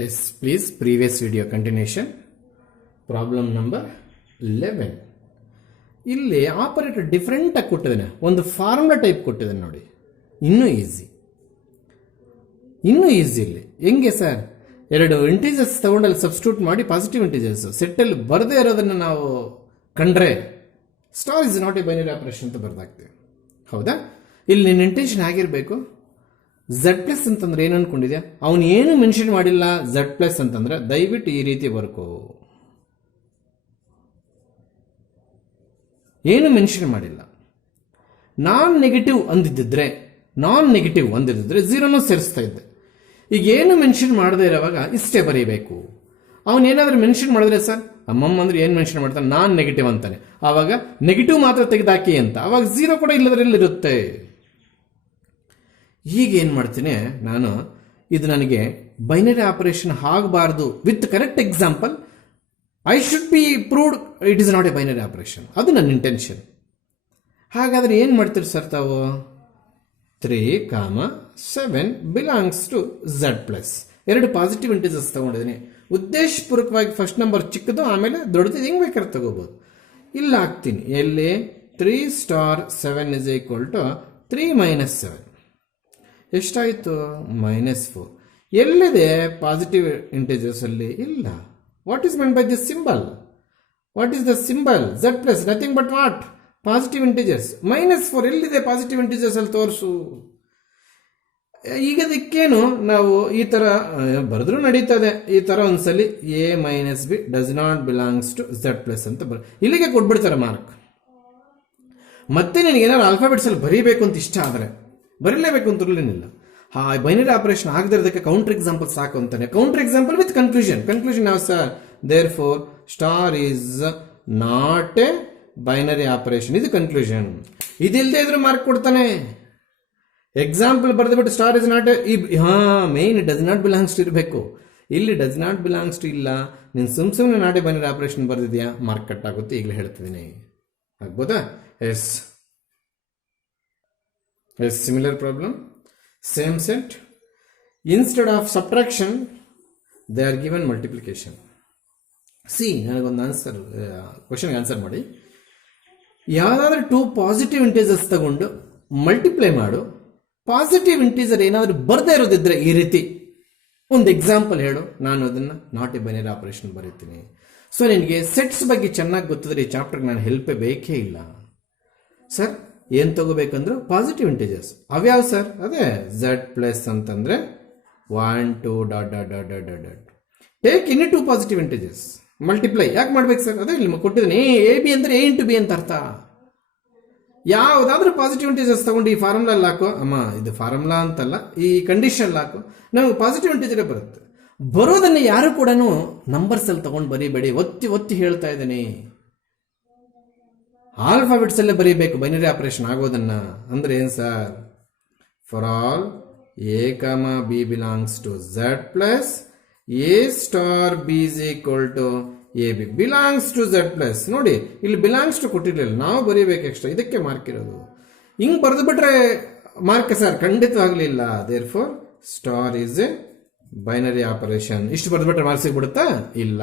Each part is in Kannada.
Yes, please, previous video continuation. Problem number 11. ಇಲ್ಲಿ ಆಪರೇಟರ್ ಡಿಫರೆಂಟ್ ಆಗಿ ಕೊಟ್ಟಿದ್ದಾನೆ, ಒಂದು ಫಾರ್ಮುಲಾ ಟೈಪ್ ಕೊಟ್ಟಿದ್ದಾನೆ ನೋಡಿ. ಇನ್ನೂ ಈಸಿ ಇಲ್ಲಿ ಹೆಂಗೆ ಸರ್, ಎರಡು ಇಂಟೀಜರ್ಸ್ ತಗೊಂಡಲ್ಲಿ ಸಬ್ಸ್ಟಿಟ್ಯೂಟ್ ಮಾಡಿ ಪಾಸಿಟಿವ್ ಇಂಟೀಜರ್ಸ್ ಸೆಟ್ಟಲ್ಲಿ ಬರದೇ ಇರೋದನ್ನು ನಾವು ಕಂಡ್ರೆ star is not a binary operation ಅಂತ ಬರ್ದಾಗ್ತೀವಿ. ಹೌದಾ? ಇಲ್ಲಿ ನಿನ್ನ ಇಂಟೆನ್ಷನ್ ಆಗಿರಬೇಕು ಝಡ್ ಪ್ಲಸ್ ಅಂತಂದ್ರೆ ಏನು ಅನ್ಕೊಂಡಿದ್ಯಾ, ಅವನು ಏನು ಮೆನ್ಷನ್ ಮಾಡಿಲ್ಲ ಝಡ್ ಪ್ಲಸ್ ಅಂತಂದ್ರೆ ದಯವಿಟ್ಟು ಈ ರೀತಿ ಬರ್ಕೋ. ಏನು ಮೆನ್ಷನ್ ಮಾಡಿಲ್ಲ. ನಾನ್ ನೆಗೆಟಿವ್ ಅಂದಿದ್ದಿದ್ರೆ ಝೀರೋನೂ ಸೇರಿಸ್ತಾ ಇದ್ದೆ. ಈಗ ಏನು ಮೆನ್ಷನ್ ಮಾಡದೇ ಇರೋವಾಗ ಇಷ್ಟೇ ಬರೀಬೇಕು. ಅವನೇನಾದ್ರೂ ಮೆನ್ಷನ್ ಮಾಡಿದ್ರೆ ಸರ್ ಅಮ್ಮಮ್ಮ ಅಂದ್ರೆ ಏನು ಮೆನ್ಷನ್ ಮಾಡ್ತಾನೆ, ನಾನ್ ನೆಗೆಟಿವ್ ಅಂತಾನೆ, ಆವಾಗ ನೆಗೆಟಿವ್ ಮಾತ್ರ ತೆಗೆದಾಕಿ ಅಂತ, ಅವಾಗ ಝೀರೋ ಕೂಡ ಇಲ್ಲದ್ರಲ್ಲಿರುತ್ತೆ. ಈಗ ಏನು ಮಾಡ್ತೀನಿ ನಾನು, ಇದು ನನಗೆ ಬೈನರಿ ಆಪರೇಷನ್ ಆಗಬಾರ್ದು with correct example I should be proved it is not a binary operation, ಅದು ನನ್ನ ಇಂಟೆನ್ಷನ್. ಹಾಗಾದ್ರೆ ಏನು ಮಾಡ್ತೀರಿ ಸರ್ ತಾವು, 3, 7 ಬಿಲಾಂಗ್ಸ್ ಟು ಝಡ್ ಪ್ಲಸ್. ಎರಡು ಪಾಸಿಟಿವ್ ಇಂಟೀಜರ್ಸ್ ತಗೊಂಡಿದ್ದೀನಿ. ಉದ್ದೇಶಪೂರ್ವಕವಾಗಿ ಫಸ್ಟ್ ನಂಬರ್ ಚಿಕ್ಕದು ಆಮೇಲೆ ದೊಡ್ಡದು ಹೆಂಗೆ ಬೇಕಾದ್ರೆ ತಗೋಬಹುದು. ಇಲ್ಲ ಹಾಕ್ತೀನಿ ಎಲ್ಲಿ 3 ಸ್ಟಾರ್ 7 ಇಸ್ ಈಕ್ವಲ್ ಟು 3 - 7 ಎಷ್ಟಾಯಿತು -4. ಎಲ್ಲಿದೆ ಪಾಸಿಟಿವ್ ಇಂಟೀಜರ್ಸ್ ಅಲ್ಲಿ? ಇಲ್ಲ. What is meant by this symbol? What is the symbol? Z plus nothing but what? Positive integers. -4 ಎಲ್ಲಿದೆ ಪಾಸಿಟಿವ್ ಇಂಟೀಜರ್ಸ್ ಅಲ್ಲಿ ತೋರಿಸು. ಈಗ ಅದಕ್ಕೇನು ನಾವು ಈ ತರ ಬರೆದ್ರೂ ನಡೀತದೆ. ಈ ತರ ಒಂದ್ಸಲಿ a - b does not belongs to Z plus ಅಂತ ಇಲ್ಲಿಗೆ ಕೊಟ್ಬಿಡ್ತಾರೆ ಮಾರ್ಕ್. ಮತ್ತೆ ನಿನಗೇನಾದ್ರು ಆಲ್ಫಾಬೆಟ್ಸ್ ಅಲ್ಲಿ ಬರೀಬೇಕು ಅಂತ ಇಷ್ಟ ಆದರೆ ಬರೀಲೇಬೇಕು ಅಂತ ಇರಲಿಲ್ಲ. ಬೈನರಿ ಆಪರೇಷನ್ ಆಗದಿರೋದಕ್ಕೆ ಕೌಂಟರ್ ಎಕ್ಸಾಂಪಲ್ ಸಾಕು ಅಂತಾನೆ. ಕೌಂಟರ್ ಎಕ್ಸಾಂಪಲ್ ವಿತ್ ಕನ್ಕ್ಲೂಷನ್ ಯಾವ sir? Therefore star is not a binary operation, ಇದು ಕನ್ಕ್ಲೂಷನ್. ಇದಿಲ್ಲದೆ ಇದ್ರೆ ಮಾರ್ಕ್ ಕೊಡ್ತಾನೆ. ಎಕ್ಸಾಂಪಲ್ ಬರೆದ್ಬಿಟ್ಟು star is not main does not belongs to ಇರಬೇಕು. ಇಲ್ಲಿ ಡಸ್ ನಾಟ್ ಬಿಲಾಂಗ್ಸ್ ಟು ಇಲ್ಲ, ನೀನು ಸುಮ್ಮನೆ ನಾಟ್ ಎ ಬೈನರಿ ಆಪರೇಷನ್ ಬರೆದಿದ್ಯಾ, ಮಾರ್ಕ್ ಕಟ್ ಆಗುತ್ತೆ. ಈಗಲೇ ಹೇಳ್ತಿದ್ದೀನಿ, ಆಗ್ಬೋದಾ? Yes. A similar problem, same set. Instead of subtraction, they are given multiplication. See, ನನಗೊಂದು ಆನ್ಸರ್ ಕ್ವಶನ್ಗೆ ಆನ್ಸರ್ ಮಾಡಿ. ಯಾವುದಾದ್ರೂ 2 ಪಾಸಿಟಿವ್ ಇಂಟೀಜರ್ಸ್ ತಗೊಂಡು ಮಲ್ಟಿಪ್ಲೈ ಮಾಡು. ಪಾಸಿಟಿವ್ ಇಂಟೀಜರ್ ಏನಾದರೂ ಬರದೇ ಇರೋದಿದ್ರೆ ಈ ರೀತಿ ಒಂದು ಎಕ್ಸಾಂಪಲ್ ಹೇಳು, ನಾನು ಅದನ್ನು ನಾಟ್ ಎ ಬೈನರಿ ಆಪರೇಷನ್ ಬರೀತೀನಿ. ಸೊ ನಿನಗೆ ಸೆಟ್ಸ್ ಬಗ್ಗೆ ಚೆನ್ನಾಗಿ ಗೊತ್ತಿದ್ರೆ ಈ ಚಾಪ್ಟರ್ಗೆ ನಾನು ಹೆಲ್ಪೇ ಬೇಕೇ ಇಲ್ಲ. ಸರ್ ಏನು ತಗೋಬೇಕಂದ್ರೆ ಪಾಸಿಟಿವ್ ಇಂಟೀಜರ್ಸ್ ಅವ್ಯಾವ ಸರ್? ಅದೇ ಝಡ್ ಪ್ಲಸ್ ಅಂತಂದ್ರೆ 1 2 ... take any 2 positive integers multiply. ಯಾಕೆ ಮಾಡ್ಬೇಕು ಸರ್? ಅದೇ ನಿಮಗೆ ಕೊಟ್ಟಿದ್ದೀನಿ. ಎ ಬಿ ಅಂದ್ರೆ A × B ಅಂತ ಅರ್ಥ. ಯಾವುದಾದ್ರೂ ಪಾಸಿಟಿವ್ ಇಂಟೀಜರ್ಸ್ ತಗೊಂಡು ಈ ಫಾರ್ಮುಲಾ ಹಾಕು. ಅಮ್ಮ ಇದು ಫಾರ್ಮುಲಾ ಅಂತಲ್ಲ, ಈ ಕಂಡೀಷನ್ ಹಾಕು, ನಮಗೆ ಪಾಸಿಟಿವ್ ಇಂಟೀಜರೇ ಬರುತ್ತೆ. ಬರೋದನ್ನ ಯಾರು ಕೂಡ ನಂಬರ್ಸ್ ಅಲ್ಲಿ ತಗೊಂಡು ಬರೀಬೇಡಿ. ಒತ್ತಿ ಹೇಳ್ತಾ ಇದ್ದೀನಿ, ಆಲ್ಫಾಬೆಟ್ಸ್ ಅಲ್ಲೇ ಬರೀಬೇಕು ಬೈನರಿ ಆಪರೇಷನ್ ಆಗೋದನ್ನ. ಅಂದ್ರೆ ಏನ್ sir? For all a, b belongs to Z plus a star b is equal to ab belongs to Z plus. ನೋಡಿ ಇಲ್ಲಿ ಬಿಲಾಂಗ್ಸ್ ಟು ಕೊಟ್ಟಿರ್ಲಿಲ್ಲ, ನಾವು ಬರೀಬೇಕು ಎಕ್ಸ್ಟ್ರಾ, ಇದಕ್ಕೆ ಮಾರ್ಕ್ ಇರೋದು. ಹಿಂಗ್ ಬರೆದು ಬಿಟ್ರೆ ಮಾರ್ಕ್ ಸರ್? ಖಂಡಿತವಾಗ್ಲಿಲ್ಲ. Therefore star is a binary operation. ಇಷ್ಟು ಬರೆದು ಬಿಟ್ರೆ ಮಾರ್ಕ್ ಸಿಗ್ಬಿಡುತ್ತಾ? ಇಲ್ಲ.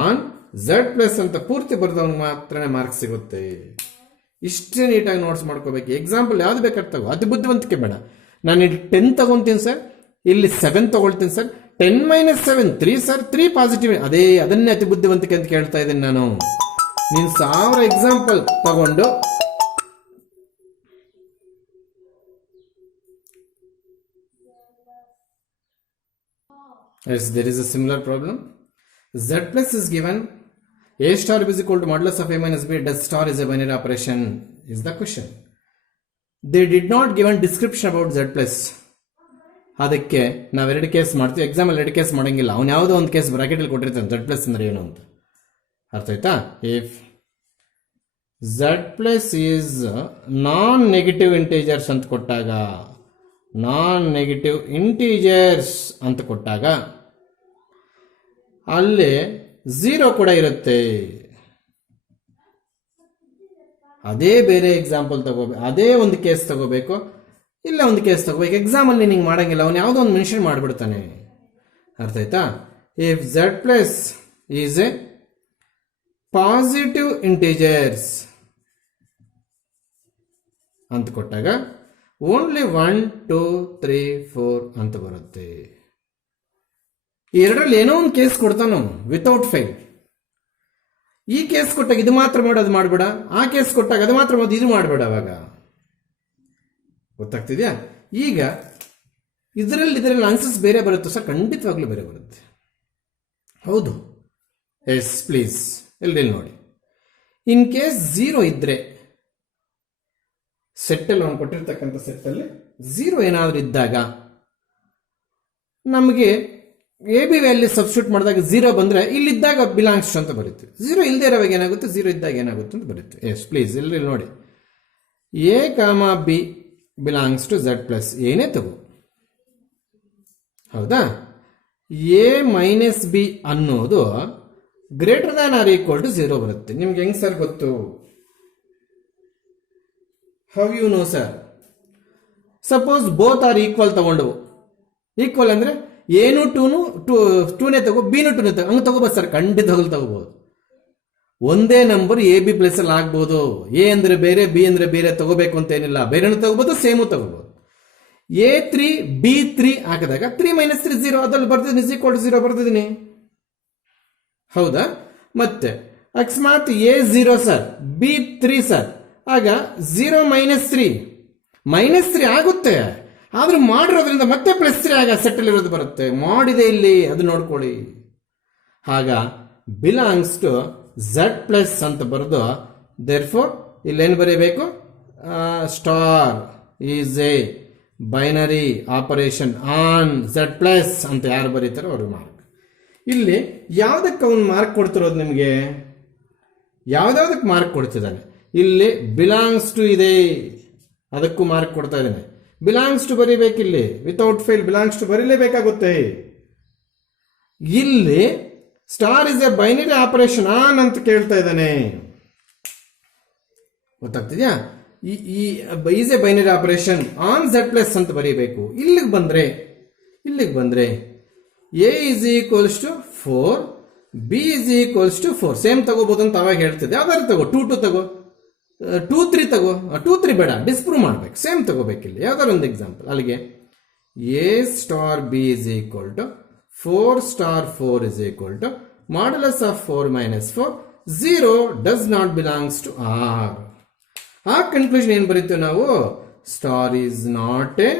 ಆನ್ ಝಡ್ ಪ್ಲಸ್ ಅಂತ ಪೂರ್ತಿ ಬರೆದವನಿಗೆ ಮಾತ್ರ ಮಾರ್ಕ್ ಸಿಗುತ್ತೆ. ಇಷ್ಟೇ ನೀಟಾಗಿ ನೋಟ್ಸ್ ಮಾಡ್ಕೋಬೇಕು. ಎಕ್ಸಾಂಪಲ್ ಯಾವ್ದು ಬೇಕಾದ್ರೆ ತಗೋ, ಅತಿ ಬುದ್ಧಿವಂತಿಕೆ ಬೇಡ. ನಾನು ಇಲ್ಲಿ 10 ತಗೊಂತೀನಿ ಸರ್, ಇಲ್ಲಿ 7 ತಗೊಳ್ತೀನಿ ಸರ್. 10 - 7 3 sir, 3 positive. ಅದನ್ನೇ ಅತಿ ಬುದ್ಧಿವಂತಿಕೆ ಅಂತ ಕೇಳ್ತಾ ಇದ್ದೀನಿ ನಾನು. ನೀನು 1000 ಎಕ್ಸಾಂಪಲ್ ತಗೊಂಡು there is a similar problem. Z plus is given. A star is equal to modulus of A - B. Does star is a binary operation is the question. They did not given description about Z plus. ಅದಕ್ಕೆ ನಾವು 2 ಕೇಸ್ ಮಾಡ್ತೀವಿ. ಎಕ್ಸಾಮ್ ಅಲ್ಲಿ 2 ಕೇಸ್ ಮಾಡಂಗಿಲ್ಲ. ಅವ್ನು ಯಾವುದೋ ಒಂದು ಕೇಸ್ ಬ್ರಾಕೆಟ್ ಅಲ್ಲಿ ಕೊಟ್ಟಿರ್ತಾನೆ Z ಪ್ಲಸ್ ಅಂದ್ರೆ ಏನು ಅಂತ. ಅರ್ಥ ಆಯ್ತಾ? If Z plus is non negative integers ಅಂತ ಕೊಟ್ಟಾಗ, ಅಲ್ಲಿ 0 ಕೂಡ ಇರುತ್ತೆ. ಅದೇ ಬೇರೆ ಎಕ್ಸಾಂಪಲ್ ತಗೋಬೇಕು, ಅದೇ ಒಂದು ಕೇಸ್ ತಗೋಬೇಕು. ಇಲ್ಲ ಒಂದು ಕೇಸ್ ತಗೋಬೇಕು. ಎಕ್ಸಾಮಲ್ಲಿ ನಿಂಗೆ ಮಾಡಂಗಿಲ್ಲ, ಅವನು ಯಾವುದೋ ಒಂದು ಮೆನ್ಷನ್ ಮಾಡಿಬಿಡ್ತಾನೆ. ಅರ್ಥ ಆಯ್ತಾ? If Z plus is A positive integers ಅಂತ ಕೊಟ್ಟಾಗ ಓನ್ಲಿ 1 2 3 4 ಅಂತ ಬರುತ್ತೆ. ಈ ಎರಡರಲ್ಲಿ ಏನೋ ಒಂದು ಕೇಸ್ ಕೊಡ್ತಾನು ವಿತೌಟ್ ಫೈಲ್. ಈ ಕೇಸ್ ಕೊಟ್ಟಾಗ ಇದು ಮಾತ್ರ ಮಾಡು, ಅದು ಮಾಡಬೇಡ. ಆ ಕೇಸ್ ಕೊಟ್ಟಾಗ ಅದು ಮಾತ್ರ ಮಾಡೋದು, ಇದು ಮಾಡಬೇಡ. ಅವಾಗ ಗೊತ್ತಾಗ್ತಿದ್ಯಾ? ಈಗ ಇದರಲ್ಲಿ ಆನ್ಸರ್ಸ್ ಬೇರೆ ಬರುತ್ತೆ ಸರ್, ಖಂಡಿತವಾಗ್ಲೂ ಬೇರೆ ಬರುತ್ತೆ. ಹೌದು, ಎಸ್ ಪ್ಲೀಸ್ ಇಲ್ಲಿ ನೋಡಿ. ಇನ್ ಕೇಸ್ 0 ಇದ್ರೆ ಸೆಟ್ಟಲ್ಲಿ ಅವ್ನು ಕೊಟ್ಟಿರ್ತಕ್ಕಂಥ ಸೆಟ್ಟಲ್ಲಿ 0 ಏನಾದರೂ ಇದ್ದಾಗ ನಮಗೆ ಎ ಬಿ ವ್ಯಾಲ್ಯೂ ಸಬ್ಸ್ಟಿಟ್ಯೂಟ್ ಮಾಡಿದಾಗ 0 ಬಂದರೆ ಇಲ್ಲಿದ್ದಾಗ ಬಿಲಾಂಗ್ಸ್ ಅಂತ ಬರುತ್ತೆ. 0 ಇಲ್ಲದೆ ಇರೋವಾಗ ಏನಾಗುತ್ತೆ, 0 ಇದ್ದಾಗ ಏನಾಗುತ್ತೆ ಅಂತ ಬರುತ್ತೆ. ಎಸ್ ಪ್ಲೀಸ್ ಇಲ್ಲಿ ನೋಡಿ. A comma B belongs to Z plus ಏನೇ ತಗೋ, ಹೌದಾ? ಎ ಮೈನಸ್ ಬಿ ಅನ್ನೋದು greater than or equal to 0 ಬರುತ್ತೆ. ನಿಮ್ಗೆ ಹೆಂಗ್ ಸರ್ ಗೊತ್ತು? How you know sir? Suppose both are equal ತಗೊಂಡು, ಈಕ್ವಲ್ ಅಂದ್ರೆ ಏನು ಟೂನೇ ತಗೋ, ಬಿನು ಟೂನೇ ತಗೋ, ಹಂಗೆ ತಗೋಬೋದು ಸರ್, ಖಂಡಿತವಾಗ್ಲೂ ತಗೋಬಹುದು. ಒಂದೇ ನಂಬರ್ ಎ ಬಿ ಪ್ಲೇಸ್ ಅಲ್ಲಿ ಆಗ್ಬೋದು. ಎ ಅಂದ್ರೆ ಬೇರೆ, ಬಿ ಅಂದ್ರೆ ಬೇರೆ ತಗೋಬೇಕು ಅಂತ ಏನಿಲ್ಲ. ಬೇರೆನೂ ತಗೋಬಹುದು, ಸೇಮು ತಗೋಬಹುದು. A3 B3 ಹಾಕಿದಾಗ 3 - 3 0 ಅದ್ರಲ್ಲಿ ಬರ್ತಿದ್ದೀನಿ, = 0 ಬರ್ತಿದ್ದೀನಿ, ಹೌದಾ? ಮತ್ತೆ ಅಕಸ್ಮಾತ್ A0 ಸರ್, B3 ಸರ್, ಆಗ 0 - 3 ಆಗುತ್ತೆ. ಆದ್ರೂ ಮಾಡಿರೋದ್ರಿಂದ ಮತ್ತೆ +3 ಆಗ ಸೆಟ್ಟಲ್ ಇರೋದು ಬರುತ್ತೆ. ಮಾಡಿದೆ ಇಲ್ಲಿ, ಅದು ನೋಡ್ಕೊಳ್ಳಿ. ಆಗ ಬಿಲಾಂಗ್ಸ್ ಟು ಝೆಡ್ ಪ್ಲಸ್ ಅಂತ ಬರೆದು ದೇರ್ಫೋರ್ ಇಲ್ಲೇನು ಬರೀಬೇಕು? Star is a binary operation on Z plus ಅಂತ ಯಾರು ಬರೀತಾರೋ ಅವ್ರಿಗೆ ಮಾರ್ಕ್. ಇಲ್ಲಿ ಯಾವುದಕ್ಕೆ ಅವನು ಮಾರ್ಕ್ ಕೊಡ್ತಿರೋದು ನಿಮಗೆ? ಯಾವ್ದಾವ್ದಕ್ಕೆ ಮಾರ್ಕ್ ಕೊಡ್ತಿದ್ದಾನೆ? ಇಲ್ಲಿ ಬಿಲಾಂಗ್ಸ್ ಟು ಇದೆ, ಅದಕ್ಕೂ ಮಾರ್ಕ್ ಕೊಡ್ತಾ ಇದ್ದಾನೆ. ಬಿಲಾಂಗ್ಸ್ ಟು ಬರೀಬೇಕಿಲ್ಲಿ, ವಿತೌಟ್ ಫೇಲ್ ಬಿಲಾಂಗ್ಸ್ ಟು ಬರೀಲೇಬೇಕಾಗುತ್ತೆ. ಇಲ್ಲಿ star is a binary operation on ಅಂತ ಕೇಳ್ತಾ ಇದ್ದಾನೆ. ಗೊತ್ತಾಗ್ತಿದ್ಯಾ? Is a binary operation on Z plus ಅಂತ ಬರೀಬೇಕು. ಇಲ್ಲಿಗೆ ಬಂದ್ರೆ A is equals to 4, B is equals to 4 same ತಗೋಬಹುದು ಅಂತ ಅವಾಗ ಹೇಳ್ತಿದ್ದೆ. ಯಾವ್ದಾದ್ರು ತಗೋ, 2 2 ತಗೋ, 2 3 ತಗೋ. 2 3 ಬೇಡ, ಡಿಸ್ಪ್ರೂವ್ ಮಾಡ್ಬೇಕು, ಸೇಮ್ ತಗೋಬೇಕಿಲ್ಲಿ. ಯಾವ್ದಾದ್ರು ಒಂದು ಎಕ್ಸಾಂಪಲ್. ಅಲ್ಲಿಗೆ A star B is equal to 4 star 4 is equal to modulus of 4 - 4 0 does not belongs to R. ಆ ಕನ್ಕ್ಲೂಷನ್ ಏನ್ ಬರೀತೀವಿ ನಾವು? Star is not a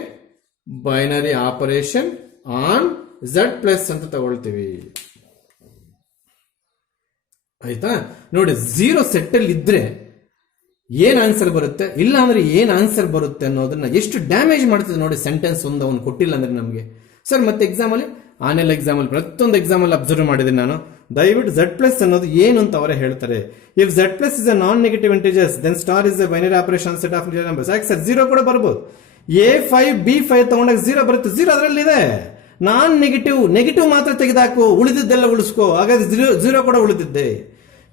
binary operation on Z plus ಅಂತ ತಗೊಳ್ತೀವಿ. ಆಯ್ತಾ? ನೋಡಿ, 0 ಸೆಟ್ಟಲ್ಲಿ ಇದ್ರೆ ಏನ್ ಆನ್ಸರ್ ಬರುತ್ತೆ, ಇಲ್ಲ ಅಂದ್ರೆ ಏನ್ ಆನ್ಸರ್ ಬರುತ್ತೆ ಅನ್ನೋದನ್ನ ಎಷ್ಟು ಡ್ಯಾಮೇಜ್ ಮಾಡ್ತದೆ ನೋಡಿ ಸೆಂಟೆನ್ಸ್ ಒಂದು ಅವನು ಕೊಟ್ಟಿಲ್ಲ ಅಂದ್ರೆ ನಮಗೆ. ಸರ್ ಮತ್ತೆ ಎಕ್ಸಾಮಲ್ಲಿ, ಆನೆಲ್ಲ ಎಕ್ಸಾಮಲ್ಲಿ ಪ್ರತಿಯೊಂದು ಎಕ್ಸಾಮಲ್ಲಿ ಅಬ್ಸರ್ವ್ ಮಾಡಿದ್ದೀನಿ ನಾನು. ದಯವಿಟ್ಟು ಝೆಡ್ ಪ್ಲಸ್ ಅನ್ನೋದು ಏನು ಅಂತ ಅವರೇ ಹೇಳ್ತಾರೆ. If Z plus is a non negative integers then star is a binary operation set of numbers. ಯಾಕೆ ಸರ್? 0 ಕೂಡ ಬರ್ಬೋದು. A5 B5 ತಗೊಂಡಾಗ 0 ಬರುತ್ತೆ. 0 ಅದರಲ್ಲಿದೆ. ನಾನ್ ನೆಗೆಟಿವ್ ಮಾತ್ರ ತೆಗೆದಾಕು, ಉಳಿದಿದ್ದೆಲ್ಲ ಉಳಿಸ್ಕೋ. ಹಾಗಾದ್ರೆ 0 ಕೂಡ ಉಳಿದಿದ್ದೆ.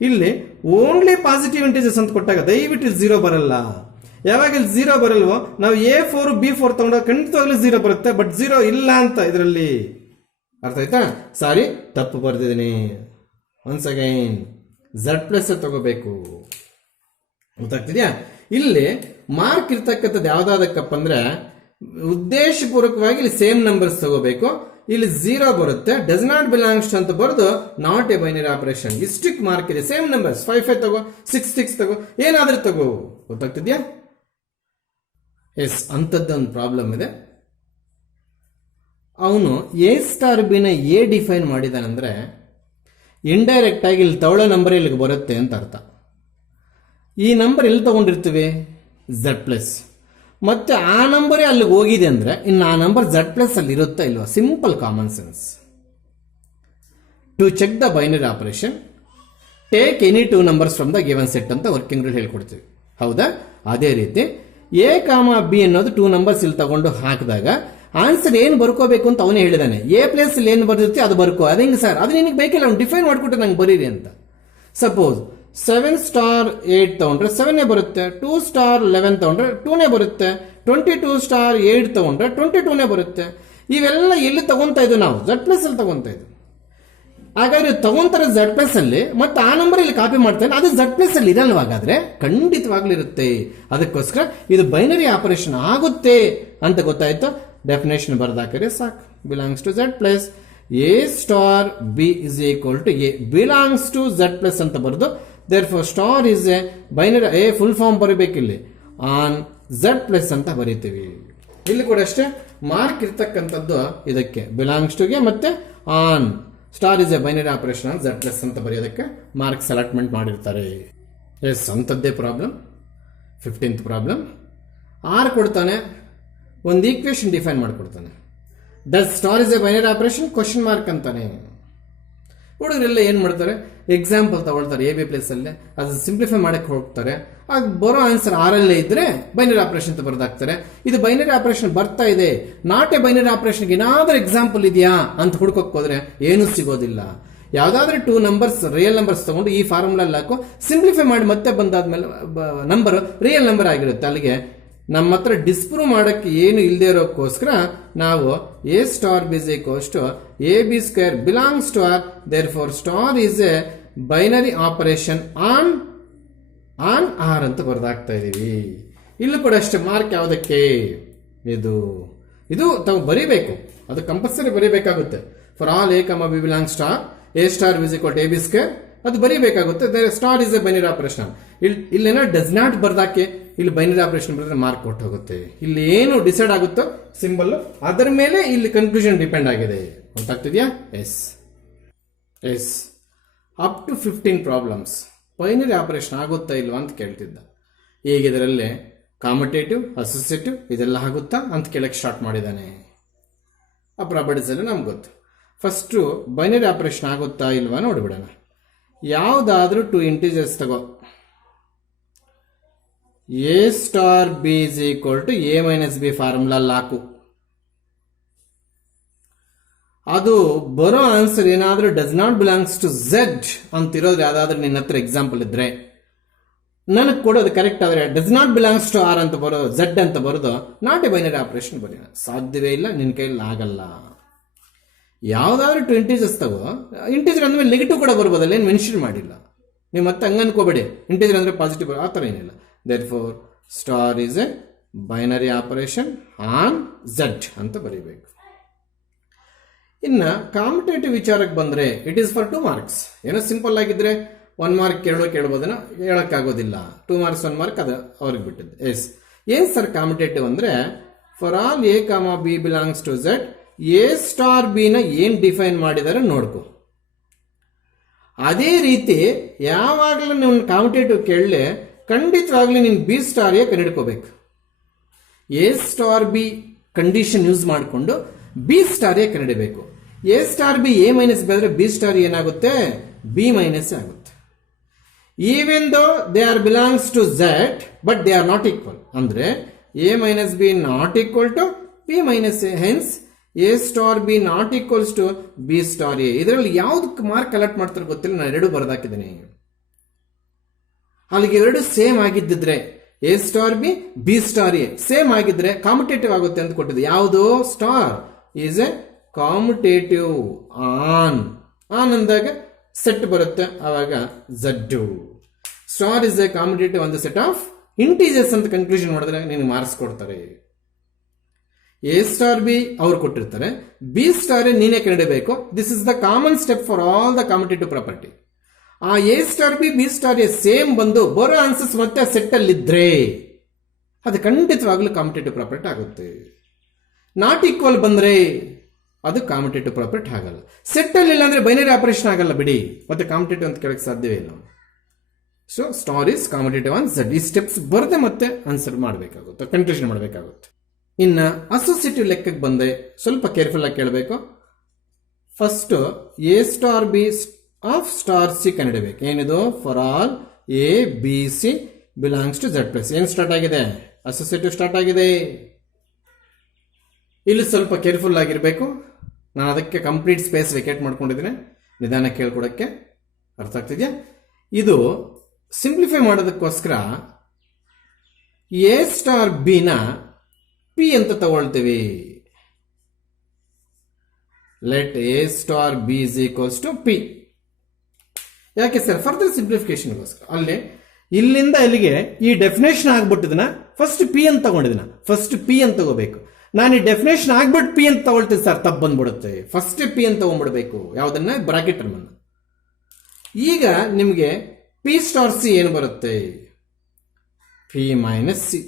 ಇಲ್ಲಿ ಓನ್ಲಿ ಪಾಸಿಟಿವ್ ಇಂಟಿಜರ್ಸ್ ಅಂತ ಕೊಟ್ಟಾಗ ದಯವಿಟ್ಟು 0 ಬರಲ್ಲ. ಯಾವಾಗ ಇಲ್ಲಿ 0 ಬರಲ್ವೋ, ನಾವು A4 B4 ತಗೊಂಡಾಗ ಖಂಡಿತವಾಗ್ಲೂ 0 ಬರುತ್ತೆ. ಬಟ್ 0 ಇಲ್ಲ ಅಂತ ಇದರಲ್ಲಿ. ಅರ್ಥ ಆಯ್ತಾ? ಸಾರಿ, ತಪ್ಪು ಬರ್ದಿದ್ದೀನಿ. ಒನ್ಸ್ ಅಗೈನ್ ಝೆಡ್ ಪ್ಲಸ್ ತಗೋಬೇಕು. ಗೊತ್ತಾಗ್ತಿದ್ಯಾ? ಇಲ್ಲಿ ಮಾರ್ಕ್ ಇರ್ತಕ್ಕಂಥದ್ದು ಯಾವ್ದಾದಕ್ಕಪ್ಪ ಅಂದ್ರೆ ಉದ್ದೇಶಪೂರ್ವಕವಾಗಿ ಇಲ್ಲಿ ಸೇಮ್ ನಂಬರ್ಸ್ ತಗೋಬೇಕು. ಇಲ್ಲಿ 0 ಬರುತ್ತೆ, ಡಸ್ ನಾಟ್ ಬಿಲಾಂಗ್ಸ್ ಅಂತ ಬರೆದು ನಾಟ್ ಎ ಬೈನರಿ ಆಪರೇಷನ್. ಇಷ್ಟಕ್ಕೆ ಮಾರ್ಕ್ ಇದೆ. ಸೇಮ್ ನಂಬರ್ಸ್ 5 5 ತಗೋ, 6 6 ತಗೋ, ಏನಾದ್ರೂ ತಗೋ. ಗೊತ್ತಾಗ್ತಿದ್ಯಾ? ಎಸ್, ಅಂಥದ್ದೊಂದು ಪ್ರಾಬ್ಲಮ್ ಇದೆ. ಅವನು ಎ ಸ್ಟಾರ್ ಬಿನ ಎ ಡಿಫೈನ್ ಮಾಡಿದಾನಂದ್ರೆ ಇಂಡೈರೆಕ್ಟ್ ಆಗಿ ಇಲ್ಲಿ ತಗೊಳ್ಳೋ ನಂಬರ್ ಇಲ್ಲಿಗೆ ಬರುತ್ತೆ ಅಂತ ಅರ್ಥ. ಈ ನಂಬರ್ ಎಲ್ಲಿ ತಗೊಂಡಿರ್ತೀವಿ? Z plus. ಮತ್ತೆ ಆ ನಂಬರೇ ಅಲ್ಲಿಗೆ ಹೋಗಿದೆ ಅಂದ್ರೆ ಇನ್ನು ಆ ನಂಬರ್ ಝೆಡ್ ಪ್ಲಸ್ ಅಲ್ಲಿ ಇರುತ್ತಾ ಇಲ್ವಾ? Simple common sense. To check the binary operation take any 2 numbers from the given set ಅಂತ ವರ್ಕಿಂಗ್ ರೂಲ್ ಹೇಳ್ಕೊಡ್ತೀವಿ, ಹೌದಾ? ಅದೇ ರೀತಿ ಎ ಕಾಮ ಬಿ ಅನ್ನೋದು 2 ನಂಬರ್ಸ್ ಇಲ್ಲಿ ತಗೊಂಡು ಹಾಕಿದಾಗ ಆನ್ಸರ್ ಏನು ಬರ್ಕೋಬೇಕು ಅಂತ ಅವನೇ ಹೇಳಿದಾನೆ. ಎ ಪ್ಲೇಸ್ ಇಲ್ಲಿ ಏನು ಬರ್ದಿರುತ್ತೆ ಅದು ಬರ್ಕೋ. ಅದು ಹೆಂಗೆ ಸರ್? ಅದು ನಿನಗೆ ಬೇಕಿಲ್ಲ, ಅವ್ನು ಡಿಫೈನ್ ಮಾಡ್ಕೊಟ್ಟು ನಂಗೆ ಬರೀರಿ ಅಂತ. ಸಪೋಸ್ 7 ಸ್ಟಾರ್ 8 ತಗೊಂಡ್ರೆ 7 ಬರುತ್ತೆ, 2 ಸ್ಟಾರ್ 11 ತಗೊಂಡ್ರೆ 2 ಬರುತ್ತೆ, 22 ಸ್ಟಾರ್ 8 ತಗೊಂಡ್ರೆ 22 ಬರುತ್ತೆ. ಇವೆಲ್ಲ ಎಲ್ಲಿ ತಗೊಂತಾ ಇದ್ವು ನಾವು ಝಡ್ ಪ್ಲಸ್ ಅಲ್ಲಿ ತಗೊಂತಾ ಇದ್ವು. ಹಾಗಾದ್ರೆ ತಗೊಂತಾರೆ ಝಡ್ ಪ್ಲಸ್ ಅಲ್ಲಿ, ಮತ್ತೆ ಆ ನಂಬರ್ ಇಲ್ಲಿ ಕಾಪಿ ಮಾಡ್ತಾರೆ, ಅದು ಝಡ್ ಪ್ಲಸ್ ಅಲ್ಲಿ ಇರಲ್ವ? ಹಾಗಾದ್ರೆ ಖಂಡಿತವಾಗ್ಲೂ ಇರುತ್ತೆ. ಅದಕ್ಕೋಸ್ಕರ ಇದು ಬೈನರಿ ಆಪರೇಷನ್ ಆಗುತ್ತೆ ಅಂತ ಗೊತ್ತಾಯ್ತು. ಡೆಫಿನೇಷನ್ ಬರ್ದಾಕರೆ ಸಾಕು. Belongs to Z plus A star B is equal to A belongs to Z plus ಅಂತ ಬರೆದು therefore star is a binary a full form ಬರೀಬೇಕಿಲ್ಲಿ ಆನ್ ಝಡ್ ಪ್ಲಸ್ ಅಂತ ಬರೀತೀವಿ. ಇಲ್ಲಿ ಕೂಡ ಅಷ್ಟೇ ಮಾರ್ಕ್ ಇರ್ತಕ್ಕಂಥದ್ದು ಇದಕ್ಕೆ ಬಿಲಾಂಗ್ಸ್ ಟುಗೆ ಮತ್ತೆ on star is a binary operation on Z plus ಅಂತ ಬರೆಯೋದಕ್ಕೆ ಮಾರ್ಕ್ಸ್ ಅಲಾಟ್ಮೆಂಟ್ ಮಾಡಿರ್ತಾರೆ. ಎಸ್, ಅಂಥದ್ದೇ ಪ್ರಾಬ್ಲಮ್. 15th problem. ಆರ್ ಕೊಡ್ತಾನೆ, ಒಂದು ಈಕ್ವೇಶನ್ ಡಿಫೈನ್ ಮಾಡಿಕೊಡ್ತಾನೆ. Does star is a binary operation question mark ಅಂತಾನೆ. ಹುಡುಗರೆಲ್ಲ ಏನು ಮಾಡ್ತಾರೆ, ಎಕ್ಸಾಂಪಲ್ ತಗೊಳ್ತಾರೆ ಎ ಬಿ ಪ್ಲೇಸ್ ಅಲ್ಲಿ, ಅದು ಸಿಂಪ್ಲಿಫೈ ಮಾಡಕ್ಕೆ ಹೋಗ್ತಾರೆ. ಆಗ ಬರೋ ಆನ್ಸರ್ ಆರಲ್ಲೇ ಇದ್ರೆ ಬೈನರಿ ಆಪರೇಷನ್ ಅಂತ ಬರ್ದಾಕ್ತಾರೆ. ಇದು ಬೈನರಿ ಆಪರೇಷನ್ ಬರ್ತಾ ಇದೆ, ನಾಟ್ ಎ ಬೈನರಿ ಆಪರೇಷನ್ಗೆ ಏನಾದ್ರೂ ಎಕ್ಸಾಂಪಲ್ ಇದೆಯಾ ಅಂತ ಹುಡ್ಕೋಕ್ ಹೋದ್ರೆ ಏನೂ ಸಿಗೋದಿಲ್ಲ. ಯಾವ್ದಾದ್ರೂ 2 ನಂಬರ್ಸ್ ರಿಯಲ್ ನಂಬರ್ಸ್ ತಗೊಂಡು ಈ ಫಾರ್ಮುಲಾ ಹಾಕು ಸಿಂಪ್ಲಿಫೈ ಮಾಡಿ ಮತ್ತೆ ಬಂದಾದ್ಮೇಲೆ ನಂಬರ್ ರಿಯಲ್ ನಂಬರ್ ಆಗಿರುತ್ತೆ. ಅಲ್ಲಿಗೆ ನಮ್ಮ ಹತ್ರ ಡಿಸ್ಪ್ರೂವ್ ಮಾಡಕ್ಕೆ ಏನು ಇಲ್ಲದೆ ಇರೋಕ್ಕೋಸ್ಕರ ನಾವು A star B is equals to A B square belongs to R, therefore star is a binary operation on R ಅಂತ ಬರ್ದಾಗ್ತಾ ಇದೀವಿ. ಇಲ್ಲೂ ಕೂಡ ಅಷ್ಟೇ ಮಾರ್ಕ್ ಯಾವುದಕ್ಕೆ, ಇದು ತಾವು ಬರೀಬೇಕು, ಅದು ಕಂಪಲ್ಸರಿ ಬರೀಬೇಕಾಗುತ್ತೆ. For all A comma B belongs to R A star is equal to A B square ಅದು ಬರೀಬೇಕಾಗುತ್ತೆ. Star is a binary operation. ಇಲ್ಲೇನೋ ಡಸ್ ನಾಟ್ ಬರ್ದಾಕೆ ಇಲ್ಲಿ ಬೈನರಿ ಆಪರೇಷನ್ ಬರೆದ್ರೆ ಮಾರ್ಕ್ ಕೊಟ್ಟು ಹೋಗುತ್ತೆ. ಇಲ್ಲಿ ಏನು ಡಿಸೈಡ್ ಆಗುತ್ತೋ ಸಿಂಬಲ್ ಅದರ ಮೇಲೆ ಇಲ್ಲಿ ಕನ್ಕ್ಲೂಷನ್ ಡಿಪೆಂಡ್ ಆಗಿದೆ. ಗೊತ್ತಾಗ್ತಿದ್ಯಾ? Yes up to 15 problems binary operation ಆಗುತ್ತಾ ಇಲ್ವಾ ಅಂತ ಕೇಳ್ತಿದ್ದ. ಈಗ ಇದರಲ್ಲಿ ಕಾಮಟೇಟಿವ್ ಅಸೋಸಿಯೇಟಿವ್ ಇದೆಲ್ಲ ಆಗುತ್ತಾ ಅಂತ ಕೇಳಕ್ಕೆ ಸ್ಟಾರ್ಟ್ ಮಾಡಿದ್ದಾನೆ. ಆ ಪ್ರಾಪರ್ಟೀಸ್ ಎಲ್ಲ ನಮ್ಗೆ ಗೊತ್ತು. ಫಸ್ಟು ಬೈನರಿ ಆಪರೇಷನ್ ಆಗುತ್ತಾ ಇಲ್ವಾ ನೋಡ್ಬಿಡೋಣ. ಯಾವುದಾದ್ರೂ 2 ಇಂಟಿಜರ್ಸ್ ತಗೋ, A star B is equal to A minus B formula ಹಾಕು. ಅದು ಬರೋ ಆನ್ಸರ್ ಏನಾದ್ರೂ does not belongs to Z ಅಂತಿರೋದ್ರೆ ಯಾವ್ದಾದ್ರೂ ನಿನ್ನ ಹತ್ರ ಎಕ್ಸಾಂಪಲ್ ಇದ್ರೆ ನನಗೆ ಕೊಡೋದು ಕರೆಕ್ಟ್ ಆದ್ರೆ does not belongs to R ಅಂತ ಬರೋದು ಝೆಡ್ ಅಂತ ಬರೋದು ನಾಟ್ ಎ ಬೈನರಿ ಆಪರೇಷನ್ ಬರೀ ಸಾಧ್ಯವೇ ಇಲ್ಲ, ನಿನ್ನ ಕೈಯಲ್ಲಿ ಆಗಲ್ಲ. ಯಾವ್ದಾದ್ರು 2 ಇಂಟೀಜರ್ಸ್ ತಗೋ, ಇಂಟೀಜರ್ ಅಂದ್ಮೇಲೆ ನೆಗೆಟಿವ್ ಕೂಡ ಬರ್ಬೋದಲ್ಲ, ಏನು ಮೆನ್ಷನ್ ಮಾಡಿಲ್ಲ. ನೀವು ಮತ್ತೆ ಹಂಗ ಅನ್ಕೋಬೇಡಿ ಇಂಟೀಜರ್ ಅಂದ್ರೆ ಪಾಸಿಟಿವ್ ಆ ಥರ ಏನಿಲ್ಲ. Therefore star is a binary operation on Z ಅಂತ ಬರೀಬೇಕು. ಇನ್ನು ಕಾಂಪಿಟೇಟಿವ್ ವಿಚಾರಕ್ಕೆ ಬಂದ್ರೆ ಇಟ್ ಈಸ್ ಫಾರ್ 2 ಮಾರ್ಕ್ಸ್. ಏನೋ ಸಿಂಪಲ್ ಆಗಿದ್ರೆ 1 ಮಾರ್ಕ್ ಕೇಳೋದನ್ನ ಹೇಳಕ್ಕಾಗೋದಿಲ್ಲ. 2 ಮಾರ್ಕ್ಸ್ 1 ಮಾರ್ಕ್ ಅದು ಅವ್ರಿಗೆ ಬಿಟ್ಟಿದ್ದು. ಏನ್ ಸರ್ ಕಾಂಪಿಟೇಟಿವ್ ಅಂದ್ರೆ for all A comma B belongs to Z A star B ನ ಏನ್ ಡಿಫೈನ್ ಮಾಡಿದಾರೆ ನೋಡ್ಕೊ. ಅದೇ ರೀತಿ ಯಾವಾಗಲೂ ನೀವು ಕಾಂಪಿಟೇಟಿವ್ ಕೇಳಲೆ ಖಂಡಿತವಾಗ್ಲೂ ನೀನು ಬಿ ಸ್ಟಾರ್ ಎ ಕಂಡಿಡ್ಕೋಬೇಕು. A star B condition use ಮಾಡಿಕೊಂಡು ಬಿ ಸ್ಟಾರ್ ಎ ಕಂಡಿಡಬೇಕು. A star B A minus B ಆದ್ರೆ ಬಿ ಸ್ಟಾರ್ ಏನಾಗುತ್ತೆ, ಬಿ ಮೈನಸ್ ಆಗುತ್ತೆ. Even though they are belongs to Z but they are not equal ಅಂದ್ರೆ A minus B not equal to B minus A, hence A star B not equals to B star A. ಇದರಲ್ಲಿ ಯಾವ್ದಕ್ಕೆ ಮಾರ್ಕ್ ಕಲೆಕ್ಟ್ ಮಾಡ್ತಾರೆ ಗೊತ್ತಿಲ್ಲ, ನಾನು 2 ಬರ್ದಾಕಿದ್ದೀನಿ. ಅಲ್ಲಿಗೆ 2 ಸೇಮ್ ಆಗಿದ್ದಿದ್ರೆ A star B B star A same ಆಗಿದ್ರೆ ಕಾಂಪಿಟೇಟಿವ್ ಆಗುತ್ತೆ ಅಂತ ಕೊಟ್ಟಿದೆ. ಯಾವುದು star is a commutative on ಅಂದಾಗ ಸೆಟ್ ಬರುತ್ತೆ, ಅವಾಗ Z. Star is a commutative on the set of integers ಅಂತ ಕನ್ಕ್ಲೂಷನ್ ಮಾಡಿದ್ರೆ ನಿನಗೆ ಮಾರ್ಕ್ಸ್ ಕೊಡ್ತಾರೆ. ಎ ಸ್ಟಾರ್ ಬಿ ಅವ್ರು ಕೊಟ್ಟಿರ್ತಾರೆ, ಬಿ ಸ್ಟಾರ್ ಎ ನೀನೇ ಕಂಡಿಡಬೇಕು. This is the common step for all the commutative property. ಆ A star B B star A same ಬಂದು ಬರೋ ಆನ್ಸರ್ಸ್ ಮತ್ತೆ ಸೆಟ್ ಅಲ್ಲಿ ಇದ್ರೆ ಅದು ಖಂಡಿತವಾಗ್ಲೂ ಕಾಂಪಿಟೇಟಿವ್ ಪ್ರಾಪರ್ಟಿ ಆಗುತ್ತೆ. ನಾಟ್ ಈಕ್ವಲ್ ಬಂದ್ರೆ ಅದು ಕಾಂಪಿಟೇಟಿವ್ ಪ್ರಾಪರ್ಟಿ ಆಗಲ್ಲ. ಸೆಟ್ ಅಲ್ಲಿ ಇಲ್ಲ ಅಂದ್ರೆ ಬೈನರಿ ಆಪರೇಷನ್ ಆಗಲ್ಲ ಬಿಡಿ, ಮತ್ತೆ ಕಾಂಪಿಟೇಟಿವ್ ಅಂತ ಕೇಳಕ್ಕೆ ಸಾಧ್ಯವೇ ಇಲ್ಲ. So star is competitive on Z. ಈ ಸ್ಟೆಪ್ಸ್ ಬರದೆ ಮತ್ತೆ ಆನ್ಸರ್ ಮಾಡಬೇಕಾಗುತ್ತೆ, ಕನ್ಕ್ಲೂಷನ್ ಮಾಡಬೇಕಾಗುತ್ತೆ. ಇನ್ನು ಅಸೋಸಿಯೇಟಿವ್ ಲೆಕ್ಕಕ್ಕೆ ಬಂದೆ ಸ್ವಲ್ಪ ಕೇರ್ಫುಲ್ ಆಗಿ ಕೇಳಬೇಕು. First A star B of star C ಕಂಡಿಡಬೇಕು. ಏನಿದು for all A B C belongs to Z plus. ಏನು ಸ್ಟಾರ್ಟ್ ಆಗಿದೆ, ಅಸೋಸಿಯೇಟಿವ್ ಸ್ಟಾರ್ಟ್ ಆಗಿದೆ. ಇಲ್ಲಿ ಸ್ವಲ್ಪ ಕೇರ್ಫುಲ್ ಆಗಿರಬೇಕು. ನಾನು ಅದಕ್ಕೆ ಕಂಪ್ಲೀಟ್ ಸ್ಪೇಸ್ ವೆಕೇಟ್ ಮಾಡ್ಕೊಂಡಿದ್ದೀನಿ ನಿಧಾನ ಕೇಳ್ಕೊಡಕ್ಕೆ. ಅರ್ಥ ಆಗ್ತಿದ್ಯಾ? ಇದು ಸಿಂಪ್ಲಿಫೈ ಮಾಡೋದಕ್ಕೋಸ್ಕರ ಎ ಸ್ಟಾರ್ ಬಿ ನ ಪಿ ಅಂತ ತಗೊಳ್ತೀವಿ. Let A star B is equals to P. ಯಾಕೆ ಸರ್? ಫರ್ದರ್ ಸಿಂಪ್ಲಿಫಿಕೇಶನ್ಗೋಸ್ಕರ. ಅಲ್ಲಿ ಇಲ್ಲಿಂದ ಇಲ್ಲಿಗೆ ಈ ಡೆಫಿನೇಷನ್ ಆಗ್ಬಿಟ್ಟಿದನ ಫಸ್ಟ್ ಪಿ ಅಂತ ತಗೊಂಡಿದ್ದೀನ, ಫಸ್ಟ್ ಪಿ ಅಂತ ತಗೋಬೇಕು. ನಾನು ಈ ಡೆಫಿನೇಷನ್ ಆಗ್ಬಿಟ್ಟು ಪಿ ಅಂತ ತಗೊಳ್ತೀನಿ ಸರ್, ತಪ್ಪು ಬಂದ್ಬಿಡುತ್ತೆ. ಫಸ್ಟ್ ಪಿ ಅಂತ ತಗೊಂಡ್ಬಿಡ್ಬೇಕು, ಯಾವುದನ್ನ? ಬ್ರಾಕೆಟ್ ಟರ್ಮನ್ನು. ಈಗ ನಿಮಗೆ ಪಿ ಸ್ಟಾರ್ ಸಿ ಏನು ಬರುತ್ತೆ? P minus C.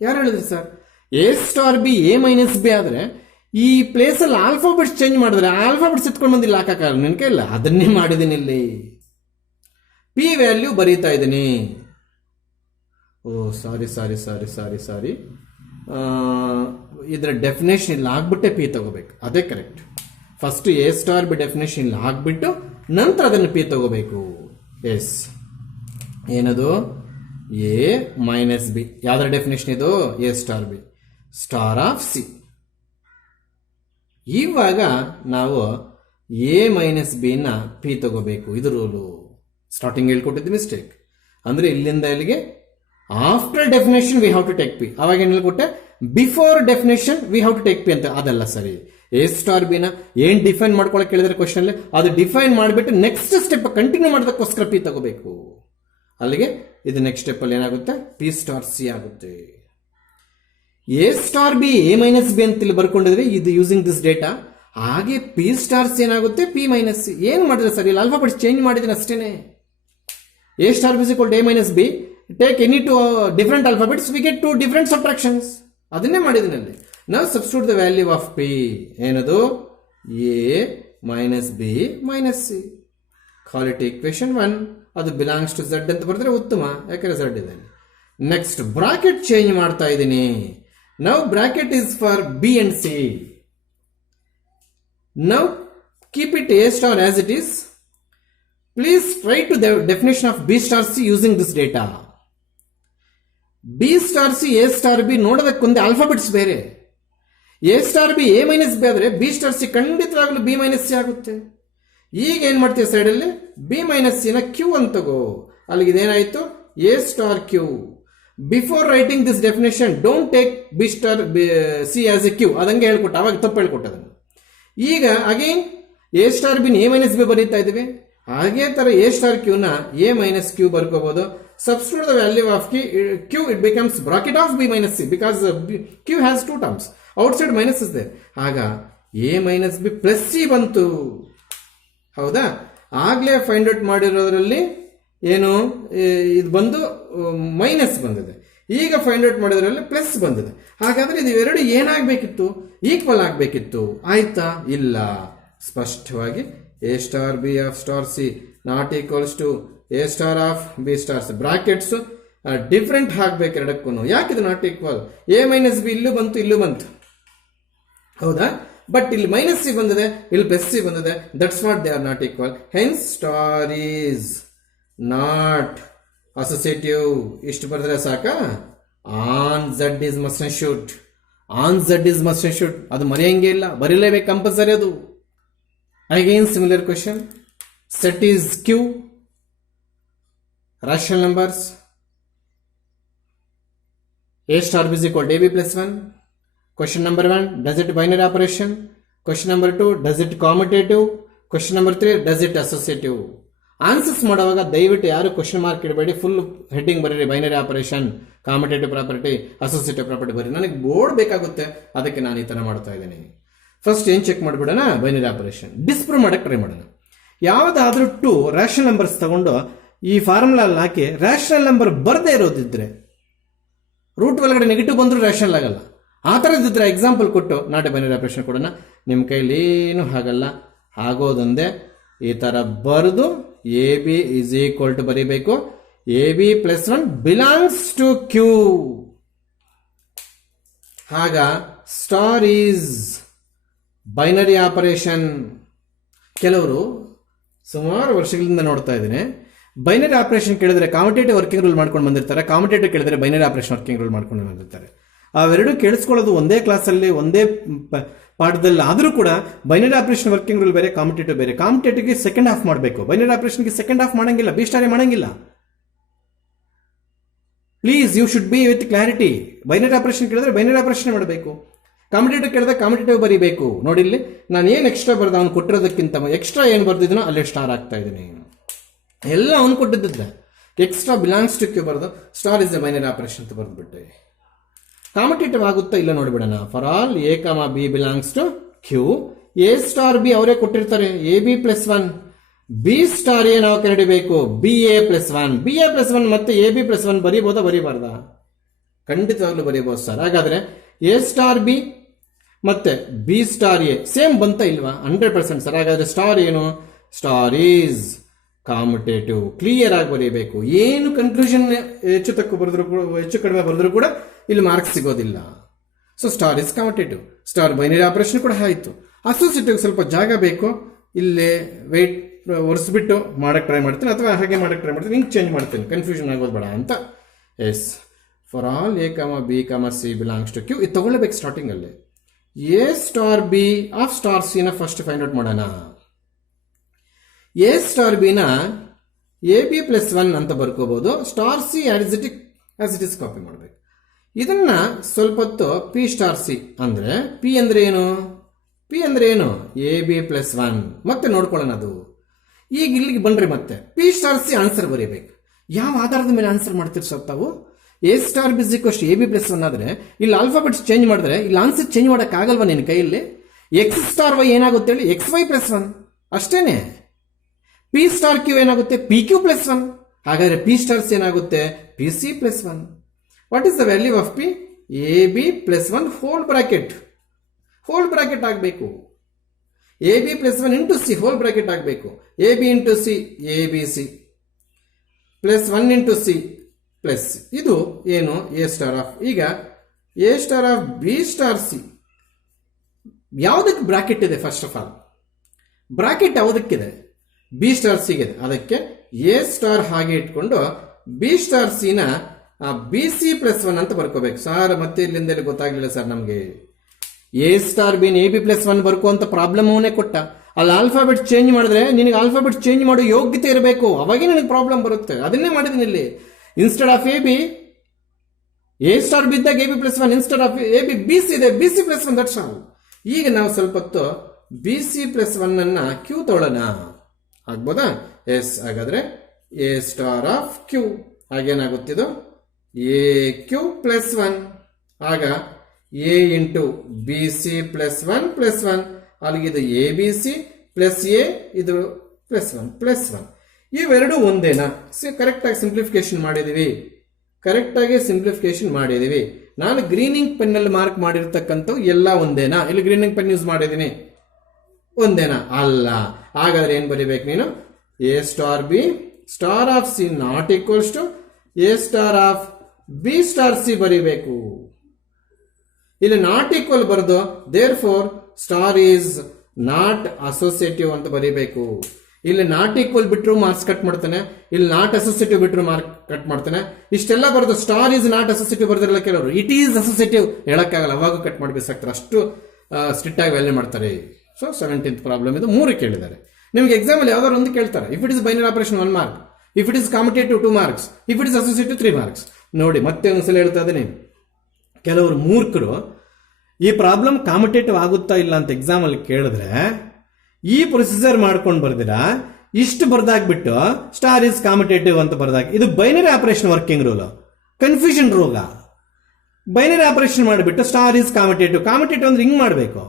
ಯಾರು ಹೇಳಿದ್ರಿ sir? A star B A minus B ಆದರೆ ಈ ಪ್ಲೇಸಲ್ಲಿ ಆಲ್ಫಾಬೆಟ್ಸ್ ಚೇಂಜ್ ಮಾಡಿದ್ರೆ ಆಲ್ಫಾಬೆಟ್ಸ್ ಎತ್ಕೊಂಡು ಬಂದಿಲ್ಲ, ಹಾಕಕ್ಕಾಗಲ್ಲ, ನನ್ನ ಕೈಲ್ಲ. ಅದನ್ನೇ ಮಾಡಿದ್ದೀನಿ ಇಲ್ಲಿ. ಪಿ ವ್ಯಾಲ್ಯೂ ಬರೀತಾ ಇದ್ದೀನಿ. ಓ ಸಾರಿ ಸಾರಿ ಸಾರಿ ಸಾರಿ ಸಾರಿ ಇದರ ಡೆಫಿನೇಷನ್ ಇಲ್ಲಿ ಆಗ್ಬಿಟ್ಟೆ ಪಿ ತಗೋಬೇಕು, ಅದೇ correct. First A star B definition ಇಲ್ಲಿ ಆಗ್ಬಿಟ್ಟು ನಂತರ ಅದನ್ನು ಪಿ ತಗೋಬೇಕು. ಎಸ್, ಏನದು? A minus B. ಯಾವ್ದ್ರ ಡೆಫಿನೇಷನ್ ಇದು? A star B star of C. ಇವಾಗ ನಾವು ಎ ಮೈನಸ್ ಬಿ ನ ಪಿ ತಗೋಬೇಕು. ಇದು ರೂಲು. ಸ್ಟಾರ್ಟಿಂಗ್ ಹೇಳ್ಕೊಟ್ಟಿದ್ದು ಮಿಸ್ಟೇಕ್. ಅಂದ್ರೆ ಇಲ್ಲಿಂದ ಇಲ್ಲಿಗೆ after definition we have to take P. ಅವಾಗ ಏನು ಹೇಳ್ಕೊಟ್ಟೆ? Before definition we have to take P ಅಂತ. ಅದಲ್ಲ ಸರಿ. ಎ ಸ್ಟಾರ್ ಬಿನ ಏನ್ ಡಿಫೈನ್ ಮಾಡ್ಕೊಳಕ್ ಕೇಳಿದ್ರೆ ಕ್ವಶನ್ ಅಲ್ಲಿ, ಅದು ಡಿಫೈನ್ ಮಾಡಿಬಿಟ್ಟು ನೆಕ್ಸ್ಟ್ ಸ್ಟೆಪ್ ಕಂಟಿನ್ಯೂ ಮಾಡೋದಕ್ಕೋಸ್ಕರ ಪಿ ತಗೋಬೇಕು. ಅಲ್ಲಿಗೆ ಇದು ನೆಕ್ಸ್ಟ್ ಸ್ಟೆಪ್ ಅಲ್ಲಿ ಏನಾಗುತ್ತೆ? ಪಿ ಸ್ಟಾರ್ ಸಿ ಆಗುತ್ತೆ. A star B A minus B ಅಂತ ಇಲ್ಲಿ ಬರ್ಕೊಂಡಿದ್ವಿ, ಇದು ಯೂಸಿಂಗ್ ದಿಸ್ ಡೇಟಾ. ಹಾಗೆ ಪಿ ಸ್ಟಾರ್ ಸಿ ಏನಾಗುತ್ತೆ? P minus C. ಏನ್ ಮಾಡಿದ್ರೆ ಸರಿ? ಇಲ್ಲಿ ಆಲ್ಫಾಬೆಟ್ಸ್ ಚೇಂಜ್ ಮಾಡಿದ್ರೆ ಅಷ್ಟೇನೆ. A star B equal to A minus B. Take any two different alphabets, we get two different subtractions. ಅದನ್ನೇ ಮಾಡಿದಿನಲ್ಲಿ. ನಾವು substitute the value of P. ಏನದು? A minus B minus C. Call it equation 1. ಅದು ಬಿಲಾಂಗ್ಸ್ ಟು ಝಡ್ ಅಂತ ಬರೆದ್ರೆ ಉತ್ತಮ, ಯಾಕಂದ್ರೆ ಝಡ್ ಇದೆ. ನೆಕ್ಸ್ಟ್ ಬ್ರಾಕೆಟ್ ಚೇಂಜ್ ಮಾಡ್ತಾ ಇದ್ದೀನಿ. Now bracket is for B and C. Now keep it A star as it is. Please try to the definition of B star C using this data. B star C, A star B ನೋಡೋದಕ್ಕೊಂದು ಆಲ್ಫಾಬೆಟ್ಸ್ ಬೇರೆ. A star B A minus B ಆದರೆ B star C ಖಂಡಿತವಾಗ್ಲೂ B ಮೈನಸ್ ಸಿ ಆಗುತ್ತೆ. ಈಗ ಏನ್ ಮಾಡ್ತೀವಿ ಸೈಡಲ್ಲಿ? B ಮೈನಸ್ ಸಿ ನ ಕ್ಯೂ ಅಂತ ತಗೋ. ಅಲ್ಲಿಗೆ ಇದೇನಾಯ್ತು? A star Q. Before writing this definition don't take B star C as a Q. ಅದಂಗೆ ಹೇಳ್ಕೊಟ್ಟ, ಅವಾಗ ತಪ್ಪು ಹೇಳ್ಕೊಟ್ಟದನ್ನು. ಈಗ again A star B A minus B ಬರೀತಾ ಇದ್ದೀವಿ. ಹಾಗೆ ತರ ಎ ಸ್ಟಾರ್ ಕ್ಯೂ ನ ಎ ಮೈನಸ್ ಕ್ಯೂ ಬರ್ಕೋಬಹುದು. Substitute the value of Q, it becomes bracket of B minus C because Q has two terms. Outside minus is there. ಆಗ A minus B plus C ಬಂತು. ಹೌದಾ? ಆಗ್ಲೇ ಫೈಂಡ್ ಔಟ್ ಮಾಡಿರೋದ್ರಲ್ಲಿ ಏನು ಇದು ಬಂದು ಮೈನಸ್ ಬಂದಿದೆ. ಈಗ ಫೈಂಡ್ ಔಟ್ ಮಾಡಿದ್ರಲ್ಲಿ ಪ್ಲಸ್ ಬಂದಿದೆ. ಹಾಗಾದ್ರೆ ಇದು ಎರಡು ಏನಾಗಬೇಕಿತ್ತು? ಈಕ್ವಲ್ ಆಗಬೇಕಿತ್ತು. ಆಯ್ತಾ? ಇಲ್ಲ. ಸ್ಪಷ್ಟವಾಗಿ A star B of star C not equals to A star of B star C. Brackets different ಹಾಕ್ಬೇಕು ಎರಡಕ್ಕೂ. ಯಾಕಿದು not equal? A minus B ಇಲ್ಲೂ ಬಂತು, ಇಲ್ಲೂ ಬಂತು. ಹೌದಾ? ಬಟ್ ಇಲ್ಲಿ ಮೈನಸ್ ಸಿ ಬಂದಿದೆ, ಇಲ್ಲಿ ಪ್ಲಸ್ ಸಿ ಬಂದಿದೆ. That's what they are not equal. Hence star is not associative. ಇಷ್ಟು ಬರೆದ್ರೆ ಸಾಕ? On Z is must and should. On Z is must and should. ಅದು ಮರೆಯಂಗೆ ಇಲ್ಲ, ಬರೀಲೇಬೇಕು ಕಂಪಲ್ಸರಿ ಅದು. Again similar question. Set is Q. Rational numbers. A star B is equal to AB plus 1. Question number 1. Does it binary operation? Question number 2. Does it commutative? Question number 3. Does it associative? Answers ಮಾಡುವಾಗ ದಯವಿಟ್ಟು ಯಾರು ಕ್ವಶನ್ ಮಾರ್ಕ್ ಇಡಬೇಡಿ. ಫುಲ್ ಹೆಡ್ಡಿಂಗ್ ಬರೀರಿ. Binary operation, commutative property, associative property ಬರೀ. ನನಗೆ ಬೋರ್ಡ್ ಬೇಕಾಗುತ್ತೆ, ಅದಕ್ಕೆ ನಾನು ಈ ಥರ ಮಾಡ್ತಾ ಇದ್ದೀನಿ. ಫಸ್ಟ್ ಏನು ಚೆಕ್ ಮಾಡಿಬಿಡೋಣ? ಬೈನರಿ ಆಪರೇಷನ್ ಡಿಸ್ಪ್ರೂವ್ ಮಾಡಕ್ಕೆ ಟ್ರೈ ಮಾಡೋಣ. ಯಾವುದಾದ್ರೂ 2 ರ್ಯಾಷನಲ್ ನಂಬರ್ಸ್ ತಗೊಂಡು ಈ ಫಾರ್ಮುಲಾ ಹಾಕಿ ರ್ಯಾಷನಲ್ ನಂಬರ್ ಬರದೇ ಇರೋದಿದ್ರೆ, ರೂಟ್ ಒಳಗಡೆ ನೆಗೆಟಿವ್ ಬಂದರೂ ರ್ಯಾಷನಲ್ ಆಗಲ್ಲ. ಆ ಥರದಿದ್ರೆ ಎಕ್ಸಾಂಪಲ್ ಕೊಟ್ಟು ನಾಟ್ ಎ ಬೈನರಿ ಆಪರೇಷನ್ ಕೊಡೋಣ. ನಿಮ್ಮ ಕೈಲಿ ಏನು ಆಗಲ್ಲ. ಆಗೋದೊಂದೇ ಈ ಥರ ಬರೆದು A B is equal to ಬರೀಬೇಕು. A B plus 1 belongs to Q. ಆಗ ಸ್ಟಾರ್ ಈಸ್ ಬೈನರಿ ಆಪರೇಷನ್. ಕೆಲವರು ಸುಮಾರು ವರ್ಷಗಳಿಂದ ನೋಡ್ತಾ ಇದ್ದೀನಿ, ಬೈನರಿ ಆಪರೇಷನ್ ಕೇಳಿದ್ರೆ ಕಾಮಟೇಟಿವ್ ವರ್ಕಿಂಗ್ ರೂಲ್ ಮಾಡ್ಕೊಂಡು ಬಂದಿರ್ತಾರೆ, ಕಾಮಟೇಟಿವ್ ಕೇಳಿದ್ರೆ ಬೈನರಿ ಆಪರೇಷನ್ ವರ್ಕಿಂಗ್ ರೂಲ್ ಮಾಡ್ಕೊಂಡು ಬಂದಿರ್ತಾರೆ. ಅವೆರಡು ಕೇಳಿಸ್ಕೊಳ್ಳೋದು ಒಂದೇ ಕ್ಲಾಸಲ್ಲಿ ಒಂದೇ ಪಾಠದಲ್ಲಿ ಆದರೂ ಕೂಡ ಬೈನರಿ ಆಪರೇಷನ್ ವರ್ಕಿಂಗ್ ರೂಲ್ ಬೇರೆ, ಕಾಮಟೇಟಿವ್ ಬೇರೆ. ಕಾಮಟೇಟಿವ್ಗೆ ಸೆಕೆಂಡ್ ಹಾಫ್ ಮಾಡಬೇಕು, ಬೈನರಿ ಆಪರೇಷನ್ಗೆ ಸೆಕೆಂಡ್ ಹಾಫ್ ಮಾಡಂಗಿಲ್ಲ, ಬಿ ಸ್ಟಾರೇ ಮಾಡಂಗಿಲ್ಲ. Please you should be with clarity. Binary operation ಕೇಳಿದ್ರೆ ಬೈನರಿ ಆಪರೇಷನ್ ಮಾಡಬೇಕು, ಕಾಂಪಿಟೇಟಿವ್ ಕೇಳಿದಾಗ ಕಾಂಪಿಟೇಟಿವ್ ಬರೀಬೇಕು. ನೋಡಿ ಇಲ್ಲಿ ನಾನು ಏನು ಎಕ್ಸ್ಟ್ರಾ ಬರ್ದ ಅವ್ನು ಕೊಟ್ಟಿರೋದಕ್ಕಿಂತ ಎಕ್ಸ್ಟ್ರಾ ಏನು ಬರ್ದಿದ್ದೀನೋ ಅಲ್ಲೇ ಸ್ಟಾರ್ ಆಗ್ತಾ ಇದ್ದೀನಿ. ಎಲ್ಲ ಅವ್ನು ಕೊಟ್ಟಿದ್ದೆ ಎಕ್ಸ್ಟ್ರಾ ಬಿಲಾಂಗ್ಸ್ ಟು ಕ್ಯೂ ಬರೆದು star is a binary operation ಅಂತ ಬರೆದ್ಬಿಟ್ಟೆ. ಕಾಂಪಿಟೇಟಿವ್ ಆಗುತ್ತಾ ಇಲ್ಲ ನೋಡ್ಬಿಡೋಣ. For all A comma B belongs to Q, A star B ಅವರೇ ಕೊಟ್ಟಿರ್ತಾರೆ A B plus 1, B star A ನಾವು ಕಂಡುಹಿಡಿಬೇಕು B A plus 1. B A plus 1 ಮತ್ತೆ ಎ ಬಿ ಪ್ಲಸ್ 1 ಬರೀಬೋದಾ ಬರೀಬಾರ್ದಾ? ಖಂಡಿತವಾಗ್ಲೂ ಬರೀಬಹುದು ಸರ್. ಹಾಗಾದ್ರೆ ಎ ಸ್ಟಾರ್ ಬಿ ಮತ್ತೆ ಬಿ ಸ್ಟಾರ್ ಎ ಸೇಮ್ ಬಂತ ಇಲ್ವಾ? 100% ಸರ್. ಹಾಗಾದ್ರೆ ಸ್ಟಾರ್ ಏನು? Star is competitive. ಕ್ಲಿಯರ್ ಆಗಿ ಬರೀಬೇಕು. ಏನು ಕನ್ಕ್ಲೂಷನ್ ಹೆಚ್ಚು ತಕ್ಕ ಬರೆದ್ರು ಕೂಡ, ಹೆಚ್ಚು ಕಡಿಮೆ ಬರೆದ್ರು ಕೂಡ ಇಲ್ಲಿ ಮಾರ್ಕ್ಸ್ ಸಿಗೋದಿಲ್ಲ. So star is competitive. Star binary operation ಕೂಡ ಆಯಿತು. ಅಸೋಸಿಯೇಟಿವ್ ಸ್ವಲ್ಪ ಜಾಗ ಬೇಕು. ಇಲ್ಲೇ ವೆಯ್ಟ್ ಒರೆಸ್ಬಿಟ್ಟು ಮಾಡಕ್ಕೆ ಟ್ರೈ ಮಾಡ್ತೀನಿ, ಅಥವಾ ಹಾಗೆ ಮಾಡಕ್ಕೆ ಟ್ರೈ ಮಾಡ್ತೀನಿ, ಹಿಂಗೆ ಚೇಂಜ್ ಮಾಡ್ತೀನಿ, ಕನ್ಫ್ಯೂಷನ್ ಆಗೋದು ಬೇಡ ಅಂತ. Yes, for all A comma B comma C belongs to Q. ಇದು ತಗೊಳ್ಬೇಕು ಸ್ಟಾರ್ಟಿಂಗಲ್ಲಿ. A star B of star C ನ ಫಸ್ಟ್ ಫೈಂಡ್ ಔಟ್ ಮಾಡೋಣ. ಎ ಸ್ಟಾರ್ ಬಿ ನ ಎ ಬಿ ಪ್ಲಸ್ 1 ಅಂತ ಬರ್ಕೋಬಹುದು. Star C as it is copy ಮಾಡಬೇಕು. ಇದನ್ನ ಸ್ವಲ್ಪ ಹೊತ್ತು ಪಿ ಸ್ಟಾರ್ ಸಿ ಅಂದ್ರೆ ಪಿ ಅಂದ್ರೆ ಏನು? ಪಿ ಅಂದ್ರೆ ಏನು? ಎ ಬಿ ಪ್ಲಸ್ 1 ಮತ್ತೆ ನೋಡ್ಕೊಳ್ಳೋಣ ಅದು. ಈಗ ಇಲ್ಲಿಗೆ ಬಂದ್ರೆ ಮತ್ತೆ ಪಿ ಸ್ಟಾರ್ ಸಿ ಆನ್ಸರ್ ಬರೀಬೇಕು. ಯಾವ ಆಧಾರದ ಮೇಲೆ ಆನ್ಸರ್ ಮಾಡ್ತೀರಿ ಸರ್ ತಾವು? A star B equal A B plus 1 ಆದ್ರೆ ಇಲ್ಲಿ ಆಲ್ಫಾಬೆಟ್ಸ್ ಚೇಂಜ್ ಮಾಡಿದ್ರೆ ಇಲ್ಲಿ ಆನ್ಸರ್ ಚೇಂಜ್ ಮಾಡಕ್ ಆಗಲ್ವಾ ನಿನ್ನ ಕೈಯಲ್ಲಿ? ಎಕ್ಸ್ ಸ್ಟಾರ್ ವೈ ಏನಾಗುತ್ತೆ ಹೇಳಿ? ಎಕ್ಸ್ ವೈ ಪ್ಲಸ್ 1 ಅಷ್ಟೇನೆ. ಪಿ ಸ್ಟಾರ್ ಕ್ಯೂ ಏನಾಗುತ್ತೆ? P Q plus 1. ಹಾಗಾದ್ರೆ ಪಿ ಸ್ಟಾರ್ಸ್ ಏನಾಗುತ್ತೆ? P C plus 1. What is the value of P? A B plus 1 whole bracket ಆಗಬೇಕು. A B plus 1 into C whole bracket ಆಗಬೇಕು. A B into C A B C plus 1 into C plus ಇದು ಏನು? A star of. ಈಗ A star of B star C ಯಾವುದಕ್ಕೆ ಬ್ರಾಕೆಟ್ ಇದೆ? ಫಸ್ಟ್ ಆಫ್ ಆಲ್ ಬ್ರಾಕೆಟ್ ಯಾವುದಕ್ಕಿದೆ? ಬಿ ಸ್ಟಾರ್ ಸಿಗಿದೆ. ಅದಕ್ಕೆ ಎ ಸ್ಟಾರ್ ಹಾಗೆ ಇಟ್ಕೊಂಡು ಬಿ ಸ್ಟಾರ್ ಸಿ ನ ಬಿ ಸಿ ಪ್ಲಸ್ 1 ಅಂತ ಬರ್ಕೋಬೇಕು. ಸರ್ ಮತ್ತೆ ಇಲ್ಲಿಂದ ಗೊತ್ತಾಗ್ಲಿಲ್ಲ ಸರ್ ನಮ್ಗೆ. A star B A B plus 1 ಬರ್ಕೋ ಅಂತ ಪ್ರಾಬ್ಲಮ್ ಅವನೇ ಕೊಟ್ಟ. ಅಲ್ಲಿ ಆಲ್ಫಾಬೆಟ್ ಚೇಂಜ್ ಮಾಡಿದ್ರೆ ನಿನಗೆ ಆಲ್ಫಾಬೆಟ್ ಚೇಂಜ್ ಮಾಡೋ ಯೋಗ್ಯತೆ ಇರಬೇಕು, ಅವಾಗೇ ನಿನಗೆ ಪ್ರಾಬ್ಲಮ್ ಬರುತ್ತೆ. ಅದನ್ನೇ ಮಾಡಿದ್ದೀನಿ ಇಲ್ಲಿ. Instead of A B A star B ಇದ್ದಾಗ A B plus 1, instead of A B B C ಇದೆ B C plus 1. That's all. ಈಗ ನಾವು ಸ್ವಲ್ಪ ಹೊತ್ತು ಬಿ ಸಿ ಪ್ಲಸ್ 1 ಅನ್ನ ಕ್ಯೂ ತಗೊಳ್ಳೋಣ. ಆಗ್ಬೋದಾ? ಎಸ್. ಹಾಗಾದ್ರೆ ಎ ಸ್ಟಾರ್ ಆಫ್ ಕ್ಯೂ ಹಾಗೇನಾಗುತ್ತಿದ್ದು ಎ ಕ್ಯೂ ಪ್ಲಸ್ 1. ಆಗ A into B C plus 1 plus 1. ಅಲ್ಲಿಗಿದು A B C plus A, ಇದು ಪ್ಲಸ್ 1. ಇವೆರಡು ಒಂದೇನಾ? ಕರೆಕ್ಟಾಗಿ ಸಿಂಪ್ಲಿಫಿಕೇಶನ್ ಮಾಡಿದೀವಿ. ನಾನು ಗ್ರೀನಿಂಗ್ ಪೆನ್ನಲ್ಲಿ ಮಾರ್ಕ್ ಮಾಡಿರ್ತಕ್ಕಂಥವು ಎಲ್ಲ ಒಂದೇನಾ? ಇಲ್ಲಿ ಗ್ರೀನಿಂಗ್ ಪೆನ್ ಯೂಸ್ ಮಾಡಿದ್ದೀನಿ, ಒಂದೇನಾ? ಅಲ್ಲ. ಹಾಗಾದ್ರೆ ಏನ್ ಬರೀಬೇಕು ನೀನು? A star B star of C not equals to A star of B star C ಬರೀಬೇಕು. ಇಲ್ಲಿ ನಾಟ್ ಈಕ್ವಲ್ ಬರೆದು therefore star is not associative ಅಂತ ಬರೀಬೇಕು. ಇಲ್ಲಿ ನಾಟ್ ಈಕ್ವಲ್ ಬಿಟ್ರು ಮಾರ್ಕ್ಸ್ ಕಟ್ ಮಾಡ್ತಾನೆ, ಇಲ್ಲಿ ನಾಟ್ ಅಸೋಸಿಯೇಟಿವ್ ಬಿಟ್ರು ಮಾರ್ಕ್ ಕಟ್ ಮಾಡ್ತಾನೆ. ಇಷ್ಟೆಲ್ಲ ಬರೆದು ಸ್ಟಾರ್ ಈಸ್ ನಾಟ್ ಅಸೋಸಿಯೇಟಿವ್ ಬರ್ದಿರಲ್ಲ ಕೆಲವರು. ಇಟ್ ಈಸ್ ಅಸೋಸಿಯೇಟಿವ್ ಹೇಳಕ್ಕಾಗಲ್ಲ, ಅವಾಗ ಕಟ್ ಮಾಡಬೇಕಾಗ್ತಾರೆ. ಅಷ್ಟು ಸ್ಟ್ರಿಕ್ಟ್ ಆಗಿ ವ್ಯಾಲ್ಯೂ ಮಾಡ್ತಾರೆ. ಸೊ 17th ಪ್ರಾಬ್ಲಮ್ ಇದು 3 ಕೇಳಿದ್ದಾರೆ. ನಿಮ್ಗೆ ಎಕ್ಸಾಮ್ ಅಲ್ಲಿ ಯಾವ್ದಾದ್ರು ಒಂದು ಕೇಳ್ತಾರೆ. If it is binary operation 1 mark, if it is competitive 2 marks, if it is associative 3 marks. ನೋಡಿ ಮತ್ತೆ ಒಂದ್ಸಲ ಹೇಳ್ತಾ ಇದ್ದೀನಿ, ಕೆಲವರು ಮೂರ್ಖರು ಈ ಪ್ರಾಬ್ಲಮ್ ಕಾಂಪಿಟೇಟಿವ್ ಆಗುತ್ತಾ ಇಲ್ಲ ಅಂತ ಎಕ್ಸಾಮ್ ಅಲ್ಲಿ ಕೇಳಿದ್ರೆ ಈ ಪ್ರೊಸೀಜರ್ ಮಾಡ್ಕೊಂಡು ಬರ್ದಿರಾ ಇಷ್ಟು ಬರ್ದಾಗ್ಬಿಟ್ಟು ಸ್ಟಾರ್ ಇಸ್ ಕಾಂಪಿಟೇಟಿವ್ ಅಂತ ಬರ್ದಾಗ, ಇದು binary operation working rule, confusion ರೋಗ. ಬೈನರಿ ಆಪರೇಷನ್ ಮಾಡಿಬಿಟ್ಟು ಸ್ಟಾರ್ ಇಸ್ ಕಾಂಪಿಟೇಟಿವ್ ಅಂದ್ರೆ ಹಿಂಗ್ ಮಾಡಬೇಕು.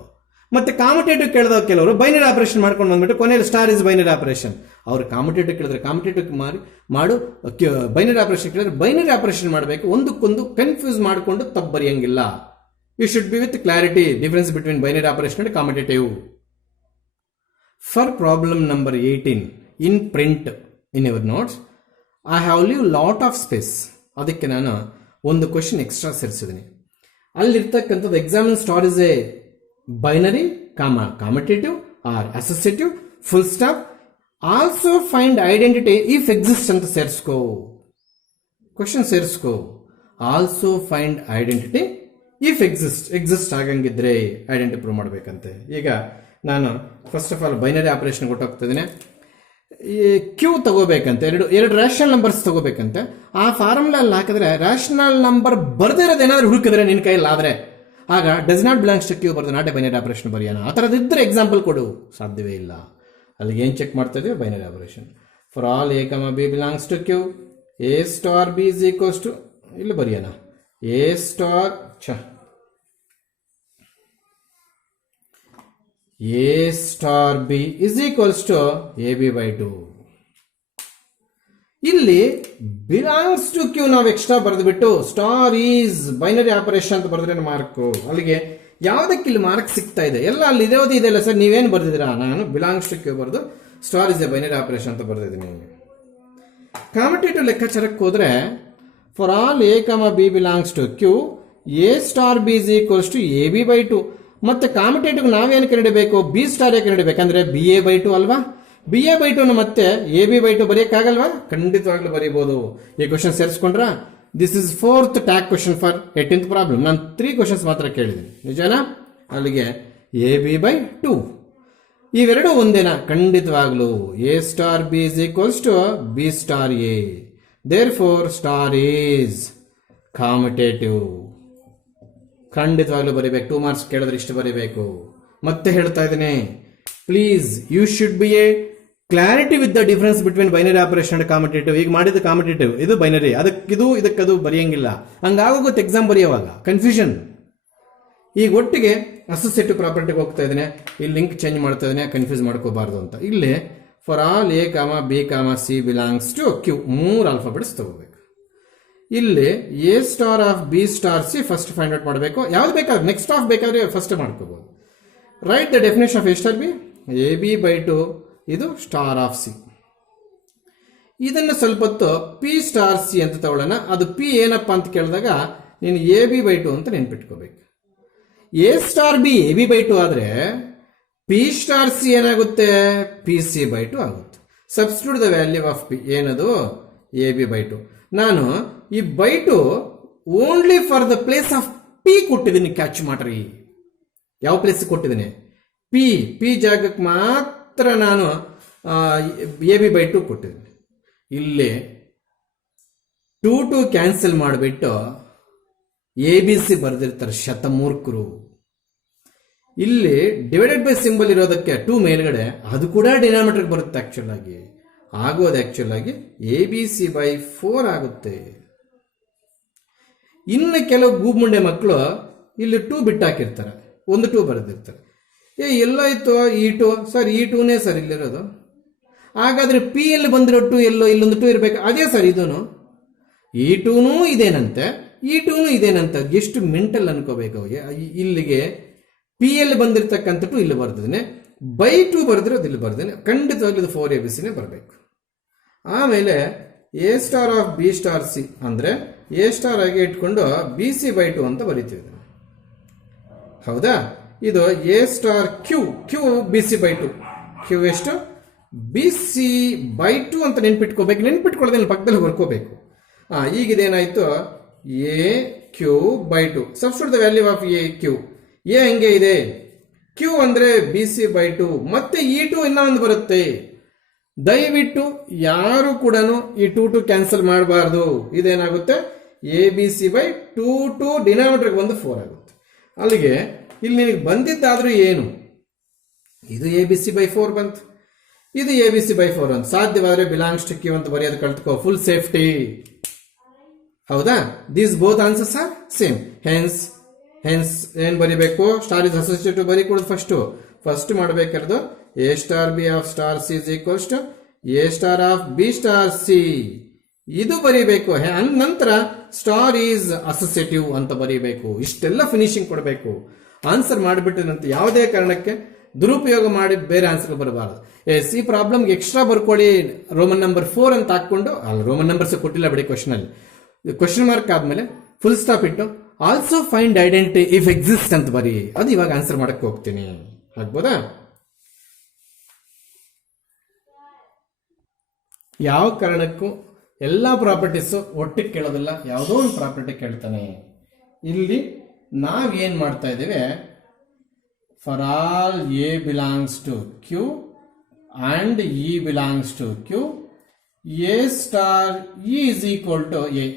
ಮತ್ತೆ ಕಾಂಪಿಟೇಟಿವ್ ಕೇಳಿದಾಗ ಕೆಲವರು ಬೈನರಿ ಆಪರೇಷನ್ ಮಾಡ್ಕೊಂಡು ಬಂದ್ಬಿಟ್ಟು ಕೊನೆಯಲ್ಲಿ ಸ್ಟಾರ್ ಇಸ್ ಬೈನರಿ ಆಪರೇಷನ್. ಅವ್ರು ಕಾಂಪಿಟೇಟಿವ್ ಕೇಳಿದ್ರೆ ಕಾಂಪಿಟೇಟಿವ್ ಮಾಡು, ಬೈನರಿ ಆಪರೇಷನ್ ಕೇಳಿದ್ರೆ ಬೈನರಿ ಆಪರೇಷನ್ ಮಾಡಬೇಕು. ಒಂದಕ್ಕೊಂದು ಕನ್ಫ್ಯೂಸ್ ಮಾಡಿಕೊಂಡು ತಪ್ಪು ಬರೆಯಂಗಿಲ್ಲ. You should be with clarity difference between binary operation and commutative. For problem number 18 in print in your notes I have leave lot of space. ಅದಕ್ಕೆ ನಾನು ಒಂದು ಕ್ವಶನ್ ಎಕ್ಸ್ಟ್ರಾ ಸೇರಿಸಿದ್ದೀನಿ. ಅಲ್ಲಿರ್ತಕ್ಕಂಥದ್ದು examine star is a binary, commutative or associative, full stop, also find identity if exist ಅಂತ ಸೇರಿಸ್ಕೋ. ಕ್ವಶನ್ ಸೇರಿಸ್ಕೋ. Also find identity if exist ಆಗಂಗಿದ್ರೆ ಐಡೆಂಟಿಟಿ ಪ್ರೂವ್ ಮಾಡಬೇಕಂತೆ. ಈಗ ನಾನು first of all binary operation ಕೊಟ್ಟೋಗ್ತಿದ್ದೀನಿ. ಕ್ಯೂ ತಗೋಬೇಕಂತೆ, ಎರಡು ರ್ಯಾಷನಲ್ ನಂಬರ್ಸ್ ತಗೋಬೇಕಂತೆ. ಆ ಫಾರ್ಮುಲಾ ಅಲ್ಲಿ ಹಾಕಿದ್ರೆ ರ್ಯಾಷನಲ್ ನಂಬರ್ ಬರ್ದಿರೋದು ಏನಾದ್ರು ಹುಡುಕಿದ್ರೆ ನಿನ್ನ ಕೈಯಲ್ಲಿ ಆದ್ರೆ ಆಗ does not belongs to Q ಬರೆದು ನಾಟ್ ಎ ಬೈನರಿ ಆಪರೇಷನ್ ಬರೆಯೋಣ. ಆ ಥರದಿದ್ದರೆ ಎಕ್ಸಾಂಪಲ್ ಕೊಡು, ಸಾಧ್ಯವೇ ಇಲ್ಲ. ಅಲ್ಲಿಗೆ ಏನು ಚೆಕ್ ಮಾಡ್ತಾ ಇದೀವಿ? Binary operation. For all A comma B belongs to Q, A star B is equals to, ಇಲ್ಲಿ ಬರೆಯೋಣ, A star A star B is equals to A B by 2. ಇಲ್ಲಿ ಬಿಲಾಂಗ್ಸ್ ಟು ಕ್ಯೂ ನಾವು ಎಕ್ಸ್ಟ್ರಾ ಬರೆದ್ಬಿಟ್ಟು ಸ್ಟಾರ್ ಈಸ್ ಬೈನರಿ ಆಪರೇಷನ್ ಅಂತ ಬರೆದ್ರೆ ಮಾರ್ಕು. ಅಲ್ಲಿಗೆ ಯಾವುದಕ್ಕೆ ಇಲ್ಲಿ ಮಾರ್ಕ್ ಸಿಗ್ತಾ ಇದೆ? ಎಲ್ಲ ಅಲ್ಲಿ ಇರೋದು ಇದೆಯಲ್ಲ ಸರ್, ನೀವೇನು ಬರೆದಿದ್ದೀರಾ? ನಾನು ಬಿಲಾಂಗ್ಸ್ ಟು ಕ್ಯೂ ಬರೆದು star is a binary operation ಅಂತ ಬರೆದಿದ್ದೀನಿ. ಕಾಂಪಿಟೇಟಿವ್ ಲೆಕ್ಕಾಚಾರಕ್ಕೆ ಹೋದ್ರೆ for all A comma B belongs to Q, A star B is equals to A B by 2. ಮತ್ತೆ ಕಾಂಪಿಟೇಟಿವ್ ನಾವೇನು ಕಂಡಿಡಬೇಕು? ಬಿ ಸ್ಟಾರ್ ಯಾಕೆ ಕಂಡಿಡಬೇಕಂದ್ರೆ ಬಿ ಎ ಬೈ 2 ಅಲ್ವಾ? ಬಿ ಎ ಬೈ 2 ಮತ್ತೆ ಎ ಬಿ ಬೈ 2 ಬರೆಯಕ್ಕಾಗಲ್ವಾ? ಖಂಡಿತವಾಗ್ಲೂ ಬರೀಬಹುದು. ಈ ಕ್ವಶನ್ ಸೇರಿಸ್ಕೊಂಡ್ರ? This is 4th tag question for 18th problem. ನಾನು 3 ಕ್ವಶನ್ಸ್ ಮಾತ್ರ ಕೇಳಿದ್ದೀನಿ, ನಿಜನಾ? ಅಲ್ಲಿಗೆ ಎ ಬಿ ಬೈ 2 ಇವೆರಡು ಒಂದೇನಾ? ಖಂಡಿತವಾಗ್ಲು. A star B is equals to B star A, therefore star is commutative. ಖಂಡಿತವಾಗ್ಲೂ ಬರೀಬೇಕು. 2 ಮಾರ್ಕ್ಸ್ ಕೇಳಿದ್ರೆ ಇಷ್ಟು ಬರೀಬೇಕು. ಮತ್ತೆ ಹೇಳ್ತಾ ಇದ್ದೀನಿ, please you should be a clarity with the difference between binary operation and commutative. ಈಗ ಮಾಡಿದ ಕಾಂಪಿಟೇಟಿವ್, ಇದು ಬೈನರಿ, ಅದಕ್ಕಿದು ಇದಕ್ಕದು ಬರೆಯಂಗಿಲ್ಲ. ಹಂಗಾಗೋಗುತ್ತೆ ಎಕ್ಸಾಮ್ ಬರೆಯುವಾಗ ಕನ್ಫ್ಯೂಷನ್. ಈಗ ಒಟ್ಟಿಗೆ ಅಸೋಸಿಯೇಟಿವ್ ಪ್ರಾಪರ್ಟಿಗೆ ಹೋಗ್ತಾ ಇದ್ದೇನೆ, ಇಲ್ಲಿ ಲಿಂಕ್ ಚೇಂಜ್ ಮಾಡ್ತಾ ಇದ್ದೇನೆ, ಕನ್ಫ್ಯೂಸ್ ಮಾಡ್ಕೋಬಾರ್ದು ಅಂತ. ಇಲ್ಲಿ for all A comma B comma C belongs to Q 3 alphabets ತಗೋಬೇಕು. ಇಲ್ಲಿ A star of B star C first find out ಮಾಡಬೇಕು. ಯಾವ್ದು ಬೇಕಾದ್ರೆ ನೆಕ್ಸ್ಟ್ ಆಫ್ ಬೇಕಾದ್ರೆ ಫಸ್ಟ್ ಮಾಡ್ಕೋಬಹುದು. Write the definition of A star B, A B by 2 ಇದು ಸ್ಟಾರ್ ಆಫ್ ಸಿ. ಇದನ್ನು ಸ್ವಲ್ಪ ಹೊತ್ತು ಪಿ ಸ್ಟಾರ್ ಸಿ ಅಂತ ತಗೊಳ್ಳೋಣ. ಅದು ಪಿ ಏನಪ್ಪ ಅಂತ ಕೇಳಿದಾಗ ನೀನು ಎ ಬಿ ಬೈ 2 ಅಂತ ನೆನ್ಪಿಟ್ಕೋಬೇಕು. A star B A B by 2 ಆದ್ರೆ ಪಿ ಸ್ಟಾರ್ ಸಿ ಏನಾಗುತ್ತೆ? ಪಿ ಸಿ ಬೈ 2 ಆಗುತ್ತೆ. Substitute the value of P, ಏನದು? A B by 2. ನಾನು ಈ by 2 only for the place of P ಕೊಟ್ಟಿದ್ದೀನಿ. ಕ್ಯಾಚ್ ಮಾಡ್ರಿ, ಯಾವ ಪ್ಲೇಸ್ ಕೊಟ್ಟಿದ್ದೀನಿ? ಪಿ ಜಾಗಕ್ಕೆ ಮಾತ್ರ ನಾನು ಎ ಬಿ ಬೈ 2 ಕೊಟ್ಟಿದ್ದೀನಿ. ಇಲ್ಲಿ 2 ಕ್ಯಾನ್ಸಲ್ ಮಾಡಿಬಿಟ್ಟು ಎ ಬಿ ಸಿ ಬರೆದಿರ್ತಾರೆ ಶತಮೂರ್ಖರು. ಇಲ್ಲಿ ಡಿವೈಡೆಡ್ ಬೈ ಸಿಂಬಲ್ ಇರೋದಕ್ಕೆ 2 ಮೇಲ್ಗಡೆ, ಅದು ಕೂಡ ಡಿನಾಮಿನೇಟರ್ ಬರುತ್ತೆ. ಆಕ್ಚುಲ್ ಆಗಿ ಆಗೋದು ಆಕ್ಚುಲ್ ಆಗಿ ಎ ಬಿ ಸಿ ಬೈ 4 ಆಗುತ್ತೆ. ಇನ್ನು ಕೆಲವು ಗೂಬುಂಡೆ ಮಕ್ಕಳು ಇಲ್ಲಿ 2 ಬಿಟ್ಟಾಕಿರ್ತಾರೆ, ಒಂದು 2 ಬರೆದಿರ್ತಾರೆ. ಎಲ್ಲೋಯ್ತು ಈ 2? ಸರ್ ಈ 2ನೇ ಸರ್ ಇಲ್ಲಿರೋದು. ಹಾಗಾದ್ರೆ ಪಿ ಎಲ್ಲಿ ಬಂದಿರೋ 2 ಎಲ್ಲೋ ಇಲ್ಲೊಂದು 2 ಇರಬೇಕು. ಅದೇ ಸರ್ ಇದೂನು, ಈ 2ನೂ ಇದೇನಂತೆ, ಈ 2ನೂ ಇದೇನಂತ. ಎಷ್ಟು ಮೆಂಟಲ್ ಅನ್ಕೋಬೇಕು. ಇಲ್ಲಿಗೆ ಪಿ ಎಲ್ಲಿ ಬಂದಿರತಕ್ಕಂಥ 2 ಇಲ್ಲಿ ಬರ್ದಿದ್ದೇನೆ, ಬೈ 2 ಬರೆದ್ರೆ ಅದು ಇಲ್ಲಿ ಬರ್ದೇನೆ. ಖಂಡಿತವಾಗ್ಲೂ ಇದು 4 ABCನೇ ಬರಬೇಕು. ಆಮೇಲೆ A star of B star C ಅಂದ್ರೆ ಎ ಸ್ಟಾರ್ ಆಗಿ ಇಟ್ಕೊಂಡು ಬಿ ಸಿ ಬೈ 2 ಅಂತ ಬರೀತೀವಿ. ಹೌದಾ? ಇದು A star Q, Q B C by 2. Q ಎಷ್ಟು? ಬಿ ಸಿ ಬೈ 2 ಅಂತ ನೆನ್ಪಿಟ್ಕೋಬೇಕು. ನೆನ್ಪಿಟ್ಕೊಳ್ಳೋದೇನು ಪಕ್ಕದಲ್ಲಿ ಬರ್ಕೋಬೇಕು. ಈಗ ಇದೇನಾಯ್ತು? A Q by 2. Substitute the value of A Q. A ಹಂಗೆ ಇದೆ, ಕ್ಯೂ ಅಂದ್ರೆ ಬಿ ಸಿ ಬೈ 2, ಮತ್ತೆ ಈ 2 ಇನ್ನೊಂದು ಬರುತ್ತೆ. ದಯವಿಟ್ಟು ಯಾರು ಕೂಡ ಈ 2 ಕ್ಯಾನ್ಸಲ್ ಮಾಡಬಾರ್ದು. ಇದೇನಾಗುತ್ತೆ? ಎ ಬಿ ಸಿ ಬೈ 2 ಡಿನಾಮಿನೇಟರ್ಗೆ ಬಂದು 4 ಆಗುತ್ತೆ. ಅಲ್ಲಿಗೆ ಇಲ್ಲಿ ನಿನಗೆ ಬಂದಿದ್ದಾದ್ರೂ ಏನು? ಇದು ಎ ಬಿ ಸಿ ಬೈ 4 ಬಂತು, ಇದು ಎ ಬಿ ಸಿ ಬೈ 4 ಅಂತ. ಸಾಧ್ಯವಾದ್ರೆ ಬಿಲಾಂಗ್ಸ್ ಟು ಕ್ಯೂ ಅಂತ ಬರೆಯೋದು ಕಲ್ತ್ಕೋ, ಫುಲ್ ಸೇಫ್ಟಿ. ಹೌದಾ? These both answers are same. Hence ಏನ್ ಬರಿಬೇಕು? ಸ್ಟಾರ್ ಇಸ್ ಅಸೋಸಿಯೇಟಿವ್ ಬರೀಕೊಡೋದು. ಫಸ್ಟ್ ಮಾಡಬೇಕಾದ್ರೆ A star B of star C is equals to A star of B star C, ಇದು ಬರೀಬೇಕು. ನಂತರ ಸ್ಟಾರ್ ಈಸ್ ಅಸೋಸಿಯೇಟಿವ್ ಅಂತ ಬರೀಬೇಕು. ಇಷ್ಟೆಲ್ಲ ಫಿನಿಶಿಂಗ್ ಕೊಡಬೇಕು. ಆನ್ಸರ್ ಮಾಡಿಬಿಟ್ಟಿದಂತೆ ಯಾವುದೇ ಕಾರಣಕ್ಕೆ ದುರುಪಯೋಗ ಮಾಡಿ ಬೇರೆ ಆನ್ಸರ್ ಬರಬಾರದು. ಈ ಪ್ರಾಬ್ಲಮ್ಗೆ ಎಕ್ಸ್ಟ್ರಾ ಬರ್ಕೊಳ್ಳಿ, ರೋಮನ್ ನಂಬರ್ 4 ಅಂತ ಹಾಕೊಂಡು, ರೋಮನ್ ನಂಬರ್ಸ್ ಕೊಟ್ಟಿಲ್ಲ ಬಿಡಿ ಕ್ವಶನ್ ಅಲ್ಲಿ. ಕ್ವಶನ್ ಮಾರ್ಕ್ ಆದ್ಮೇಲೆ ಫುಲ್ ಸ್ಟಾಪ್ ಇಟ್ಟು also find identity if exist ಅಂತ ಬರೀ. ಅದು ಇವಾಗ ಆನ್ಸರ್ ಮಾಡಕ್ಕೆ ಹೋಗ್ತೀನಿ. ಆಗ್ಬೋದಾ? ಯಾವ ಕಾರಣಕ್ಕೂ ಎಲ್ಲ ಪ್ರಾಪರ್ಟೀಸು ಒಟ್ಟಿಗೆ ಕೇಳೋದಿಲ್ಲ, ಯಾವುದೋ ಒಂದು ಪ್ರಾಪರ್ಟಿ ಕೇಳ್ತಾನೆ. ಇಲ್ಲಿ ನಾವೇನ್ ಮಾಡ್ತಾ ಇದ್ದೇವೆ? For all A belongs to Q and E belongs to Q, A star E is equal to A.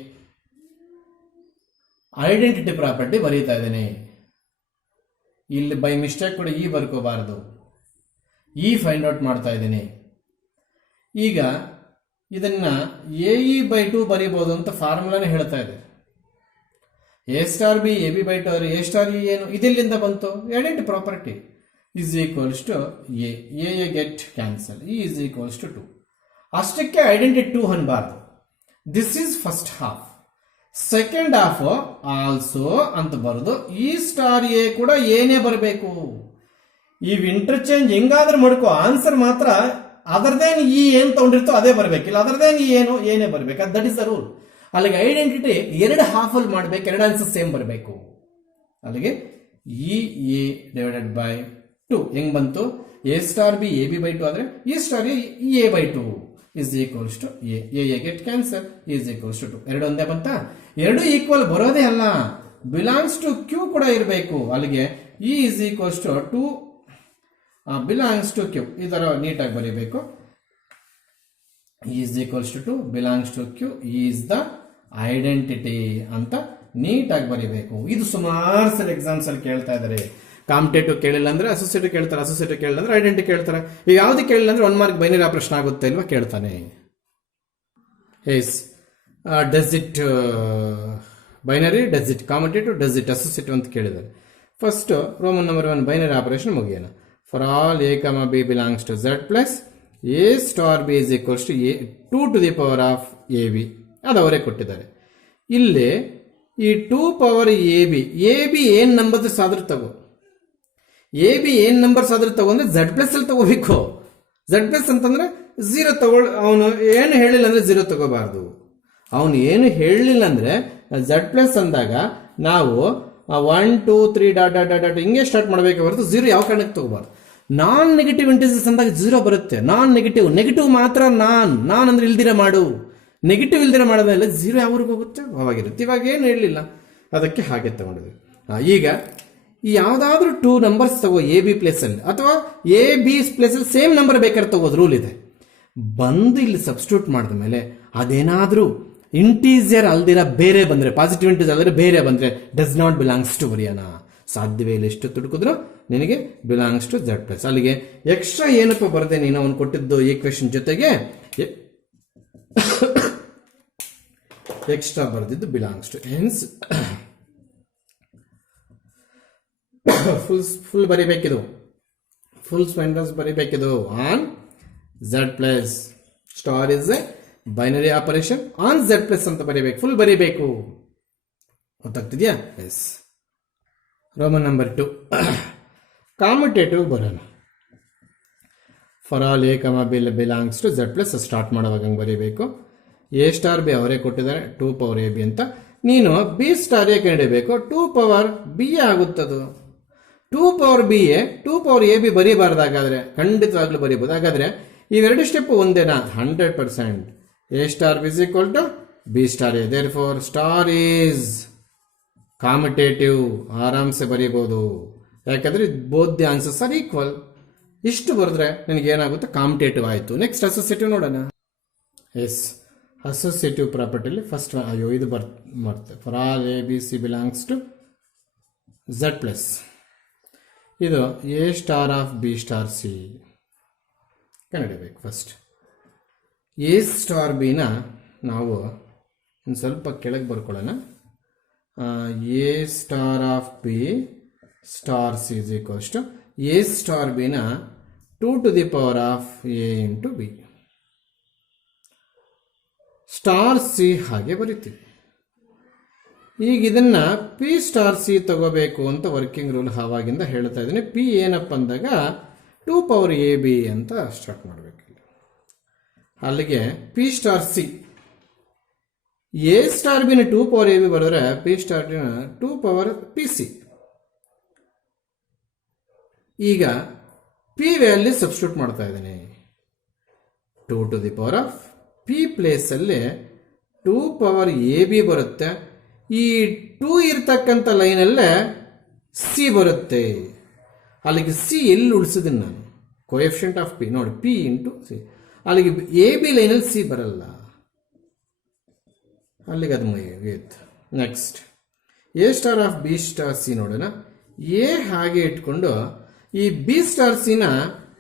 Identity property ಬರೀತಾ ಇದ್ದೇನೆ. ಇಲ್ಲಿ ಬೈ ಮಿಸ್ಟೇಕ್ ಕೂಡ ಈ ಬರ್ಕೋಬಾರ್ದು, ಈ ಫೈಂಡ್ ಔಟ್ ಮಾಡ್ತಾ ಇದ್ದೀನಿ. ಈಗ ಇದನ್ನ AE/2 ಬರೀಬಹುದು ಅಂತ ಫಾರ್ಮುಲಾನೇ ಹೇಳ್ತಾ ಇದೆ. A star B AB by 2 ಆದರೆ A ಸ್ಟಾರ್ E ಏನು, ಇದೆಲ್ಲಿಂದ ಬಂತು? Identity property is equals to A get cancel, E is equals to 2. ಅಷ್ಟಕ್ಕೆ ಐಡೆಂಟಿ 2 ಅನ್ಬಾರ್ದು. This is first half. Second half also ಅಂತ ಬರೋದು E ಸ್ಟಾರ್ A ಕೂಡ ಏನೇ ಬರಬೇಕು. ಈ ಇಂಟರ್ಚೇಂಜ್ ಹೆಂಗಾದ್ರೂ ಮಾಡ್ಕೋ, ಆನ್ಸರ್ ಮಾತ್ರ ಅದರದೇನು ಈ ಏನ್ ತಗೊಂಡಿರ್ತೋ ಅದೇ ಬರಬೇಕಿಲ್ಲ, ಅದರದೇನು ಏನು ಏನೇ ಬರಬೇಕು. That is the rule. ಅಲ್ಲಿಗೆ ಐಡೆಂಟಿಟಿ ಎರಡು ಹಾಫ್ ಅಲ್ಲಿ ಮಾಡ್ಬೇಕು, ಎರಡು ಆನ್ಸರ್ ಸೇಮ್ ಬರಬೇಕು. ಅಲ್ಲಿಗೆ EA ಡಿವೈಡೆಡ್ ಬೈ 2 ಹೆಂಗ್ ಬಂತು? A star B AB by 2 ಆದ್ರೆ E star A by 2 is equals to A get cancel is equals to 2. ಎರಡು ಒಂದೇ ಬಂತ? ಎರಡು ಈಕ್ವಲ್ ಬರೋದೇ ಅಲ್ಲ, ಬಿಲಾಂಗ್ಸ್ ಟು Q ಕೂಡ ಇರಬೇಕು. ಅಲ್ಲಿಗೆ E is equals to 2 belongs to Q, ಈ ತರ ನೀಟಾಗಿ ಬರೀಬೇಕು. E is equals to 2 belongs to Q is the identity ಅಂತ ನೀಟಾಗಿ ಬರೀಬೇಕು. ಇದು ಸುಮಾರು ಸಲ ಎಕ್ಸಾಮ್ಸ್ ಅಲ್ಲಿ ಕೇಳ್ತಾ ಇದ್ದಾರೆ. ಕಾಂಪಿಟೇಟಿವ್ ಕೇಳಿಲ್ಲ ಅಂದ್ರೆ ಅಸೋಸಿಯೇಟಿವ್ ಕೇಳ್ತಾರೆ, ಅಸೋಸಿಯೇಟಿವ್ ಕೇಳಿಲ್ಲ ಅಂದ್ರೆ ಐಡೆಂಟಿ ಕೇಳ್ತಾರೆ. ಈಗ ಯಾವ್ದು ಕೇಳಿಲ್ಲ ಅಂದ್ರೆ 1 ಮಾರ್ಕ್ ಬೈನರಿ ಆಪರೇಷನ್ ಆಗುತ್ತೆ ಇಲ್ವಾ ಕೇಳ್ತಾನೆ. Yes, does it binary, does it competitive, does it associative ಅಂತ ಕೇಳಿದ್ದಾರೆ. First Roman number 1 binary operation ಮುಗಿಯೋಣ. For all A, B belongs to Z plus A star B is equals to 2 to the power of AB. ಅದು ಅವರೇ ಕೊಟ್ಟಿದ್ದಾರೆ. ಇಲ್ಲಿ ಈ 2 ಪವರ್ AB ಏನ್ ನಂಬರ್ ಸಾದ್ರ ತಗೋ, AB ಏನ್ ನಂಬರ್ ಸಾದ್ರ ತಗೋ ಅಂದ್ರೆ Z ಪ್ಲಸ್ ಅಲ್ಲಿ ತಗೋಬೇಕು. Z ಪ್ಲಸ್ ಅಂತಂದ್ರೆ 0 ತಗೊಳ್, ಅವನು ಏನು ಹೇಳಿಲ್ಲ ಅಂದ್ರೆ 0 ತಗೋಬಾರ್ದು. ಅವನು ಏನು ಹೇಳಲಿಲ್ಲ ಅಂದ್ರೆ Z ಪ್ಲಸ್ ಅಂದಾಗ ನಾವು 1 2 3 ಡಾಟ್ ಡಾಟ್ ಡಾಟ್ ಹಿಂಗೆ ಸ್ಟಾರ್ಟ್ ಮಾಡಬೇಕು ಹೊರತು 0 ಯಾವ ಕಾರಣಕ್ಕೆ ತಗೋಬಾರ್ದು. ನಾನ್ ನೆಗೆಟಿವ್ ಇಂಟಿಜರ್ಸ್ ಅಂದಾಗ 0 ಬರುತ್ತೆ. ನಾನ್ ನೆಗೆಟಿವ್ ಮಾತ್ರ ನಾನ್ ಅಂದ್ರೆ ಇಲ್ದಿರ ಮಾಡು, ನೆಗೆಟಿವ್ ಇಲ್ದಿರ ಮಾಡೋದ್ಮೇಲೆ 0 ಯಾವ್ರಿಗೆ ಹೋಗುತ್ತೆ ಅವಾಗಿರುತ್ತೆ. ಇವಾಗ ಏನು ಹೇಳಲಿಲ್ಲ, ಅದಕ್ಕೆ ಹಾಗೆ ತಗೊಂಡಿದ್ವಿ. ಈಗ ಯಾವ್ದಾದ್ರೂ 2 ನಂಬರ್ಸ್ ತಗೋ AB ಪ್ಲೇಸ್ ಅಲ್ಲಿ, ಅಥವಾ AB ಪ್ಲೇಸ್ ಅಲ್ಲಿ ಸೇಮ್ ನಂಬರ್ ಬೇಕಾದ್ರೆ ತಗೋದು ರೂಲ್ ಇದೆ. ಬಂದು ಇಲ್ಲಿ ಸಬ್ಸ್ಟಿಟ್ಯೂಟ್ ಮಾಡಿದ ಮೇಲೆ ಅದೇನಾದ್ರೂ ಇಂಟೀಜರ್ ಅಲ್ದಿರ ಬೇರೆ ಬಂದ್ರೆ, ಪಾಸಿಟಿವ್ ಇಂಟೀಜರ್ ಅಲ್ದಿರ ಬೇರೆ ಬಂದ್ರೆ ಡಸ್ ನಾಟ್ ಬಿಲಾಂಗ್ಸ್ ಟು ಬರೆಯೋಣ. ಸಾಧ್ಯವೇ ಇಲ್ಲ, ಎಷ್ಟು ತುಡುಕಿದ್ರು ನಿನಗೆ ಬಿಲಾಂಗ್ಸ್ ಟು Z ಪ್ಲಸ್. ಅಲ್ಲಿಗೆ ಎಕ್ಸ್ಟ್ರಾ ಏನಪ್ಪ ಬರದೆ ನೀನು ಅವನು ಕೊಟ್ಟಿದ್ದು ಈಕ್ವೇಶನ್ ಜೊತೆಗೆ ಎಕ್ಸ್ಟ್ರಾ ಬರೆದಿದ್ದು ಬಿಲಾಂಗ್ಸ್ ಟು. ಹೆನ್ಸ್ ಫುಲ್ ಬರಿಬೇಕಿದು, ಫುಲ್ ಸ್ಪೆಂಡರ್ಸ್ ಬರಿಬೇಕಿದು on Z plus. Star is a binary operation on Z plus ಅಂತ ಬರಿಬೇಕು, ಫುಲ್ ಬರಿಬೇಕು. ಗೊತ್ತಾಗ್ತಿದ್ಯಾ? ಎಸ್. ರೋಮನ್ ನಂಬರ್ 2 ಕಾಮಿಟೇಟಿವ್ ಬರೋಣ. For all A, B belongs to Z plus start ಮಾಡುವಾಗ ಹಂಗೆ ಬರೀಬೇಕು. A ಸ್ಟಾರ್ B ಅವರೇ ಕೊಟ್ಟಿದ್ದಾರೆ 2 ಪವರ್ AB ಅಂತ. ನೀನು B ಸ್ಟಾರ್ A ಕಂಡಿಬೇಕು, 2 ಪವರ್ B ಆಗುತ್ತದು. 2 power B A 2 power AB ಬರೀಬಾರ್ದಾಗಾದ್ರೆ ಖಂಡಿತವಾಗ್ಲೂ ಬರೀಬಹುದು. ಹಾಗಾದ್ರೆ ಇವೆರಡು ಸ್ಟೆಪ್ ಒಂದೇನಾ? 100%. A star B is equal to B star A. therefore star is commutative. ಆರಾಮ್ಸೆ ಬರೀಬಹುದು, ಯಾಕಂದ್ರೆ both the answers are equal. ಇಷ್ಟು ಬರೆದ್ರೆ ನನಗೆ ಏನಾಗುತ್ತೆ? ಕಾಂಪಿಟೇಟಿವ್ ಆಯಿತು. ನೆಕ್ಸ್ಟ್ ಅಸೋಸಿಯೇಟಿವ್ ನೋಡೋಣ. ಎಸ್, ಅಸೋಸಿಯೇಟಿವ್ ಪ್ರಾಪರ್ಟಿಲಿ ಫಸ್ಟ್ ಇದು ಬರ್ತದೆ. For all A, B, C belongs to Z plus. ಇದು A star of B star C ಕಂಡುಹಿಡಿಯಬೇಕು. ಫಸ್ಟ್ A ಸ್ಟಾರ್ ಬಿನ ನಾವು ಒಂದು ಸ್ವಲ್ಪ ಕೆಳಗೆ ಬರ್ಕೊಳ್ಳೋಣ. A star of B star C is equals to A star B ನ 2 to the power of A into B. Star C ಹಾಗೆ ಬರೀತೀವಿ. ಈಗ ಇದನ್ನ P ಸ್ಟಾರ್ C ತಗೋಬೇಕು ಅಂತ ವರ್ಕಿಂಗ್ ರೂಲ್ ಆವಾಗಿಂದ ಹೇಳ್ತಾ ಇದ್ದೀನಿ. P ಏನಪ್ಪ ಅಂದಾಗ 2 ಪವರ್ AB ಅಂತ ಸ್ಟಾರ್ಟ್ ಮಾಡಬೇಕು. ಅಲ್ಲಿಗೆ P star C A star B ನ 2 ಪವರ್ AB ಬರೆದ್ರೆ P ಸ್ಟಾರ್ B ನ 2 ಪವರ್ PC. ಈಗ P ವ್ಯಾಲ್ಯೂ ಸಬ್ಸ್ಟಿಟ್ಯೂಟ್ ಮಾಡ್ತಾ ಇದ್ದೀನಿ. 2 to the power of P place ಅಲ್ಲಿ 2 ಪವರ್ AB ಬರುತ್ತೆ. ಈ 2 ಇರ್ತಕ್ಕಂಥ ಲೈನಲ್ಲೇ C ಬರುತ್ತೆ. ಅಲ್ಲಿಗೆ C ಎಲ್ಲಿ ಉಳಿಸಿದ್ದೀನಿ ನಾನು? ಕೋಎಫಿಷಿಯಂಟ್ ಆಫ್ P ನೋಡಿ, P ಇಂಟು C. ಅಲ್ಲಿಗೆ AB ಲೈನಲ್ಲಿ C ಬರಲ್ಲ, ಅಲ್ಲಿಗೆ ಅದು ಮುಗಿಯಿತು. Next A star of B star C ನೋಡೋಣ. ಎ ಹಾಗೆ ಇಟ್ಕೊಂಡು ಈ ಬಿ ಸ್ಟಾರ್ ಸಿನ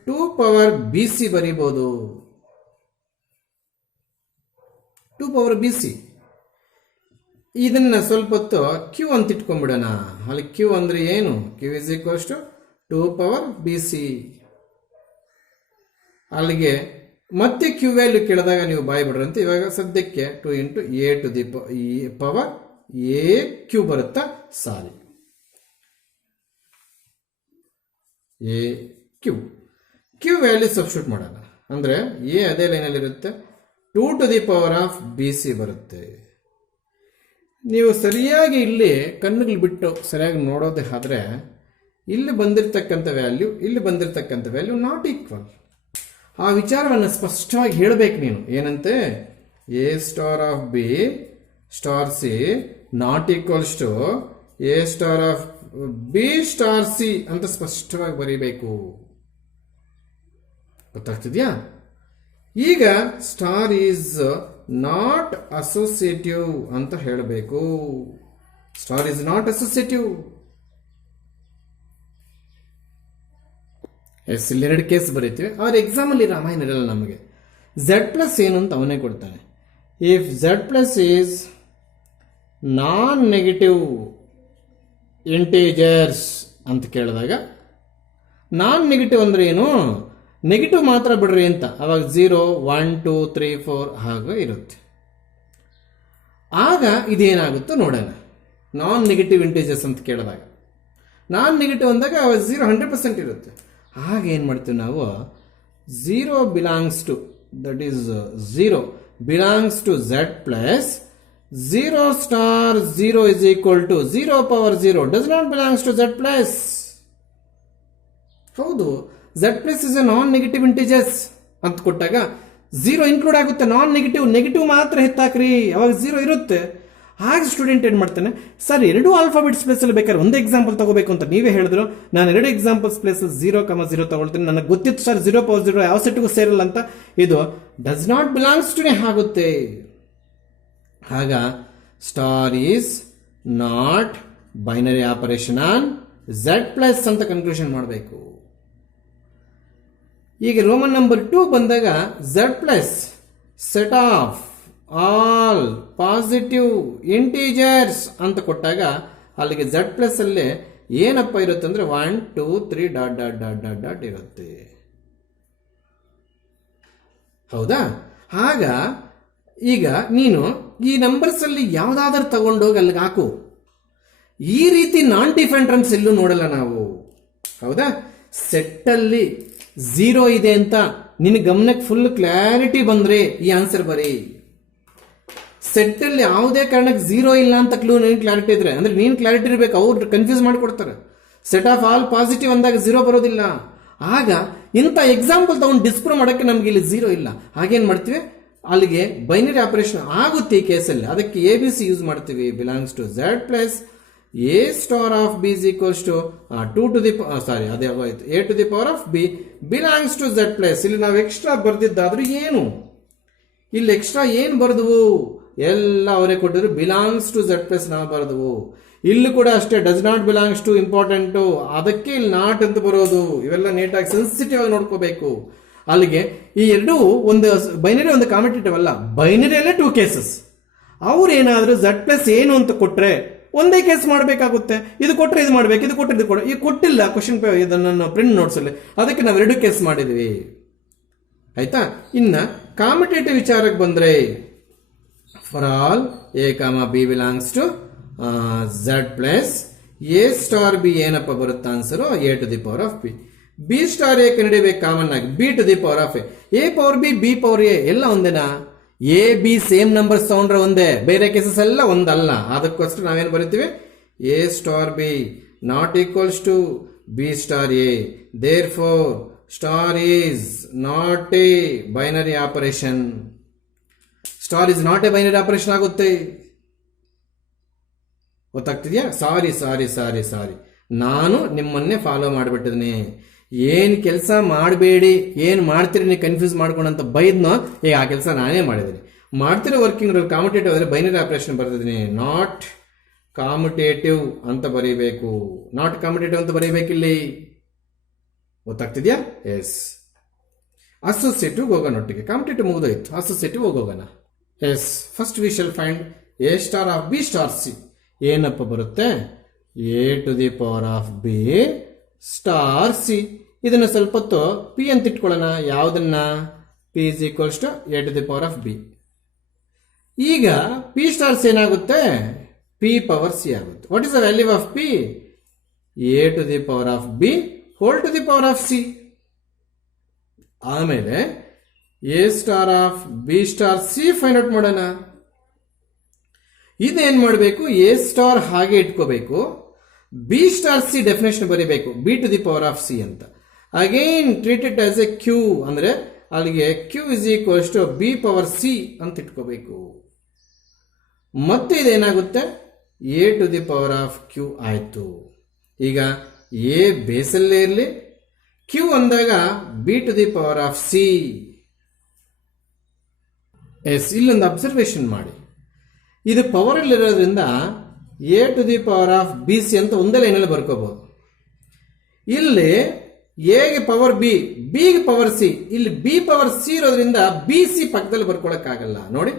2 ಪವರ್ ಬಿ ಸಿ ಬರೀಬಹುದು. 2 ಪವರ್ ಬಿ ಸಿ. ಇದನ್ನ ಸ್ವಲ್ಪ ಹೊತ್ತು ಕ್ಯೂ ಅಂತ ಇಟ್ಕೊಂಡ್ಬಿಡೋಣ. ಅಲ್ಲಿ ಕ್ಯೂ ಅಂದ್ರೆ ಏನು? Q is equals to 2 power B C. ಅಲ್ಲಿಗೆ ಮತ್ತೆ ಕ್ಯೂ ವ್ಯಾಲ್ಯೂ ಕೇಳಿದಾಗ ನೀವು ಬಾಯ್ ಬಿಡ್ರಂತೆ. ಇವಾಗ ಸದ್ಯಕ್ಕೆ 2 into A to the power A Q ಬರುತ್ತಾ? Sorry, A Q. Q value substitute ಮಾಡೋಣ. ಅಂದ್ರೆ ಎ ಅದೇ ಲೈನಲ್ಲಿ ಇರುತ್ತೆ, 2 to the power of B C ಬರುತ್ತೆ. ನೀವು ಸರಿಯಾಗಿ ಇಲ್ಲಿ ಕಣ್ಣುಗಳು ಬಿಟ್ಟು ಸರಿಯಾಗಿ ನೋಡೋದೇ ಆದ್ರೆ ಇಲ್ಲಿ ಬಂದಿರತಕ್ಕಂಥ ವ್ಯಾಲ್ಯೂ ಇಲ್ಲಿ ಬಂದಿರತಕ್ಕಂಥ ವ್ಯಾಲ್ಯೂ ನಾಟ್ ಈಕ್ವಲ್. ಆ ವಿಚಾರವನ್ನು ಸ್ಪಷ್ಟವಾಗಿ ಹೇಳಬೇಕು ನೀನು. ಏನಂತೆ? A star of B star C not equals to A star of B star C ಅಂತ ಸ್ಪಷ್ಟವಾಗಿ ಬರೀಬೇಕು. ಗೊತ್ತಾಗ್ತಿದ್ಯಾ? ಈಗ ಸ್ಟಾರ್ ಈಸ್ ನಾಟ್ ಅಸೋಸಿಯೇಟಿವ್ ಅಂತ ಹೇಳಬೇಕು. Star is not associative. Yes, ಇಲ್ಲಿ 2 ಕೇಸ್ ಬರೀತೀವಿ. ಅವ್ರ ಎಕ್ಸಾಮ್ ಅಲ್ಲಿ ರಾಮಾಯಣ ಇರಲ್ಲ ನಮಗೆ. ಝೆಡ್ ಪ್ಲಸ್ ಏನು ಅಂತ ಅವನೇ ಕೊಡ್ತಾನೆ. If Z plus is non negative integers ಅಂತ ಕೇಳಿದಾಗ, ನಾನ್ ನೆಗೆಟಿವ್ ಅಂದ್ರೆ ಏನು? ನೆಗೆಟಿವ್ ಮಾತ್ರ ಬಿಡ್ರಿ ಅಂತ. ಅವಾಗ 0, 1, 2, 3, 4 ಹಾಗೆ ಇರುತ್ತೆ. ಆಗ ಇದೇನಾಗುತ್ತೋ ನೋಡೋಣ. ನಾನ್ ನೆಗೆಟಿವ್ ಇಂಟೀಜರ್ಸ್ ಅಂತ ಕೇಳಿದಾಗ, ನಾನ್ ನೆಗೆಟಿವ್ ಅಂದಾಗ ಅವಾಗ 0 100% ಇರುತ್ತೆ. ಆಗ ಏನು ಮಾಡ್ತೀವಿ ನಾವು? 0 belongs to, that is 0 belongs to Z plus 0 star 0 is equal to 0 power 0 does not belongs to Z plus. ಹೌದು, Z plus is a non negative integers ಅಂತ ಕೊಟ್ಟಾಗ 0 ಇನ್ಕ್ಲೂಡ್ ಆಗುತ್ತೆ. ನಾನ್ ನೆಗೆಟಿವ್ ಮಾತ್ರ ಎತ್ತಾಕ್ರಿ, ಅವಾಗ 0 ಇರುತ್ತೆ. ಹಾಗೆ ಸ್ಟೂಡೆಂಟ್ ಏನು ಮಾಡ್ತಾನೆ, ಸರ್ 2 ಆಲ್ಫಾಬೆಟ್ಸ್ ಪ್ಲೇಸಲ್ಲಿ ಬೇಕಾದ್ರೆ ಒಂದೇ ಎಕ್ಸಾಂಪಲ್ ತಗೋಬೇಕು ಅಂತ ನೀವೇ ಹೇಳಿದ್ರು. ನಾನು 2 ಎಕ್ಸಾಂಪಲ್ಸ್ ಪ್ಲೇಸ್ 0,0 ತಗೊಳ್ತೀನಿ. ನನಗೆ ಗೊತ್ತಿತ್ತು ಸರ್ 0 ಪವರ್ 0 ಯಾವ ಸೆಟ್ಗೂ ಸೇರಲ್ಲ ಅಂತ. ಇದು ಡಸ್ ನಾಟ್ ಬಿಲಾಂಗ್ಸ್ ಟು ಆಗುತ್ತೆ. ಆಗ star is not binary operation on Z plus ಅಂತ ಕನ್ಕ್ಲೂಷನ್ ಮಾಡಬೇಕು. ಈಗ ರೋಮನ್ ನಂಬರ್ 2 ಬಂದಾಗ Z plus set of all positive integers ಅಂತ ಕೊಟ್ಟಾಗ ಅಲ್ಲಿಗೆ ಝೆಡ್ ಪ್ಲಸ್ ಅಲ್ಲಿ ಏನಪ್ಪ ಇರುತ್ತೆ ಅಂದ್ರೆ 1, 2, 3 dot dot dot dot dot ಇರುತ್ತೆ. ಹೌದಾ? ಆಗ ಈಗ ನೀನು ಈ ನಂಬರ್ಸ್ ಅಲ್ಲಿ ಯಾವ್ದಾದ್ರೂ ತಗೊಂಡೋಗಿ ಅಲ್ಲಿಗೆ ಹಾಕು. ಈ ರೀತಿ ನಾನ್ ಡಿಫರೆಂಟ್ ಟರ್ಮ್ಸ್ ಎಲ್ಲೂ ನೋಡಲ್ಲ ನಾವು. ಹೌದಾ? ಸೆಟ್ ಅಲ್ಲಿ 0 ಇದೆ ಅಂತ ನಿನ್ನ ಗಮನಕ್ಕೆ ಫುಲ್ ಕ್ಲಾರಿಟಿ ಬಂದ್ರೆ ಈ ಆನ್ಸರ್ ಬರೀ. ಸೆಟ್ ಅಲ್ಲಿ ಯಾವುದೇ ಕಾರಣಕ್ಕೆ 0 ಇಲ್ಲ ಅಂತ ಕ್ಲೂ ನೀನು ಕ್ಲಾರಿಟಿ ಇದ್ರೆ, ಅಂದ್ರೆ ನೀನು ಕ್ಲಾರಿಟಿ ಇರಬೇಕು, ಅವ್ರು ಕನ್ಫ್ಯೂಸ್ ಮಾಡಿಕೊಡ್ತಾರೆ. ಸೆಟ್ ಆಫ್ ಆಲ್ ಪಾಸಿಟಿವ್ ಅಂದಾಗ 0 ಬರೋದಿಲ್ಲ. ಆಗ ಇಂಥ ಎಕ್ಸಾಂಪಲ್ ತಗೊಂಡು ಡಿಸ್ಪ್ರೂವ್ ಮಾಡೋಕ್ಕೆ ನಮ್ಗೆ ಇಲ್ಲಿ 0 ಇಲ್ಲ. ಹಾಗೇನ್ ಮಾಡ್ತೀವಿ, ಅಲ್ಲಿಗೆ ಬೈನರಿ ಆಪರೇಷನ್ ಆಗುತ್ತೆ ಈ ಕೇಸಲ್ಲಿ. ಅದಕ್ಕೆ ABC ಯೂಸ್ ಮಾಡ್ತೀವಿ. Belongs to Z plus A star of B is equals to 2 to the ಅದೇ ಆಗೋಯ್ತು A to the power of B belongs to Z plus. ಇಲ್ಲಿ ನಾವು ಎಕ್ಸ್ಟ್ರಾ ಬರ್ದಿದ್ದಾದ್ರೂ ಏನು, ಇಲ್ಲಿ ಎಕ್ಸ್ಟ್ರಾ ಏನು ಬರ್ದವು ಎಲ್ಲ ಅವರೇ ಕೊಟ್ಟಿದ್ರು. ಬಿಲಾಂಗ್ಸ್ ಟು ಝೆಡ್ ಪ್ಲಸ್ ನಾವು ಬರ್ದವು. ಇಲ್ಲಿ ಕೂಡ ಅಷ್ಟೇ does not belongs to important, ಅದಕ್ಕೆ ಇಲ್ಲಿ ನಾಟ್ ಅಂತ ಬರೋದು. ಇವೆಲ್ಲ ನೀಟಾಗಿ ಸೆನ್ಸಿಟಿವ್ ಆಗಿ ನೋಡ್ಕೋಬೇಕು. ಅಲ್ಲಿಗೆ ಈ ಎರಡೂ ಒಂದು ಬೈನರಿ ಒಂದು ಕಾಂಪಿಟೇಟಿವ್ ಅಲ್ಲ, ಬೈನರಿಯಲ್ಲೇ 2 ಕೇಸಸ್. ಅವ್ರು ಏನಾದ್ರು ಝೆಡ್ ಪ್ಲಸ್ ಏನು ಅಂತ ಕೊಟ್ರೆ ಒಂದೇ ಕೇಸ್ ಮಾಡಬೇಕಾಗುತ್ತೆ. ಇದು ಕೊಟ್ಟರೆ ಇದು ಮಾಡಬೇಕು, ಇದು ಕೊಟ್ಟರೆ ಇದು ಕೊಡ. ಈಗ ಕೊಟ್ಟಿಲ್ಲ ಕ್ವಶನ್ ಇದನ್ನ ಪ್ರಿಂಟ್ ನೋಟ್ಸ್ ಅಲ್ಲಿ, ಅದಕ್ಕೆ ನಾವು 2 ಕೇಸ್ ಮಾಡಿದ್ವಿ. ಆಯ್ತಾ? ಇನ್ನ ಕಾಂಪಿಟೇಟಿವ್ ವಿಚಾರಕ್ಕೆ ಬಂದ್ರೆ for all A comma B belongs to Z plus A star B ಏನಪ್ಪ ಬರುತ್ತೆ answer A to the power of B. B star A ಕಂಡಿಡಿಬೇಕು ಕಾಮನ್ ಆಗಿ, B to the power of A power B B power A ಎಲ್ಲ ಒಂದೇನಾ? ಎ ಬಿ ಸೇಮ್ ನಂಬರ್ಸ್ ತಗೊಂಡ್ರೆ ಒಂದೇ, ಬೇರೆ ಕೇಸಸ್ ಎಲ್ಲ ಒಂದಲ್ಲ. ಅದಕ್ಕೋಸ್ಕರ ನಾವೇನು ಬರೀತೀವಿ, A star B not equals to B star A. Therefore star is not a binary operation. Star is not a binary operation ಆಗುತ್ತೆ. ಗೊತ್ತಾಗ್ತಿದ್ಯಾ? ಸಾರಿ ಸಾರಿ ಸಾರಿ ಸಾರಿ, ನಾನು ನಿಮ್ಮನ್ನೇ ಫಾಲೋ ಮಾಡಿಬಿಟ್ಟಿದ್ದೀನಿ. ಏನು ಕೆಲಸ ಮಾಡಬೇಡಿ, ಏನು ಮಾಡ್ತೀರಿ ನೀವು ಕನ್ಫ್ಯೂಸ್ ಮಾಡ್ಕೊಂಡಂತ ಬೈದ್ನೋ, ಈಗ ಆ ಕೆಲಸ ನಾನೇ ಮಾಡಿದ್ದೀನಿ. ಮಾಡ್ತಿರೋ ವರ್ಕಿಂಗ್ ಕಾಂಪಿಟೇಟಿವ್ ಆದರೆ ಬೈನರಿ ಆಪರೇಷನ್ ಬರ್ತಿದ್ದೀನಿ. ನಾಟ್ ಕಾಮ್ಯುಟೇಟಿವ್ ಅಂತ ಬರೀಬೇಕು, ನಾಟ್ ಕಾಮ್ಯುಟೇಟಿವ್ ಅಂತ ಬರೀಬೇಕಿಲ್ಲಿ. ಗೊತ್ತಾಗ್ತಿದ್ಯಾ? ಎಸ್. ಅಸೋಸಿಯೇಟಿವ್ ಹೋಗೋಣ ಒಟ್ಟಿಗೆ. ಕಾಂಪಿಟೇಟಿವ್ ಮುಗಿದೋಯ್ತು, ಅಸೋಸಿಯೇಟಿವ್ ಹೋಗೋಣ. Yes. First we shall find A star of B star C. ಏನಪ್ಪ ಬರುತ್ತೆ? A to the power of B star C. ಇದನ್ನ ಸ್ವಲ್ಪ ಹೊತ್ತು ಪಿ ಅಂತ ಇಟ್ಕೊಳ್ಳೋಣ. ಯಾವುದನ್ನ? P is equals to A to the power of B. ಈಗ ಪಿ ಸ್ಟಾರ್ ಸಿ ಏನಾಗುತ್ತೆ? ಪಿ ಪವರ್ ಸಿ ಆಗುತ್ತೆ. What is the value of P? A to the power of B whole to the power of C. ಆಮೇಲೆ A star of B star C find out ಮಾಡೋಣ. ಇದೇನ್ ಮಾಡಬೇಕು? ಎ ಸ್ಟಾರ್ ಹಾಗೆ ಇಟ್ಕೋಬೇಕು, ಬಿ ಸ್ಟಾರ್ ಸಿ ಡೆಫಿನೇಷನ್ ಬರೀಬೇಕು, B to the power of C ಅಂತ. Again treat it as a Q, ಅಂದ್ರೆ ಅಲ್ಲಿಗೆ Q is equals to B power C ಅಂತ ಇಟ್ಕೋಬೇಕು. ಮತ್ತೆ ಇದೇನಾಗುತ್ತೆ? A to the power of Q ಆಯ್ತು. ಈಗ ಎ ಬೇಸಲ್ಲೇ ಇರಲಿ, ಕ್ಯೂ ಅಂದಾಗ B to the power of C. Yes. ಇಲ್ಲೊಂದು ಅಬ್ಸರ್ವೇಷನ್ ಮಾಡಿ, ಇದು ಪವರ್ ಅಲ್ಲಿರೋದ್ರಿಂದ A to the power of B C ಅಂತ ಒಂದೇ ಲೈನಲ್ಲಿ ಬರ್ಕೋಬಹುದು. ಇಲ್ಲಿ ಎಗೆ ಪವರ್ ಬಿ, ಬಿಗೆ ಪವರ್ ಸಿ, ಇಲ್ಲಿ ಬಿ ಪವರ್ ಸಿ ಇರೋದ್ರಿಂದ ಬಿ ಸಿ ಪಕ್ಕದಲ್ಲಿ ಬರ್ಕೊಳಕ್ಕಾಗಲ್ಲ. ನೋಡಿ,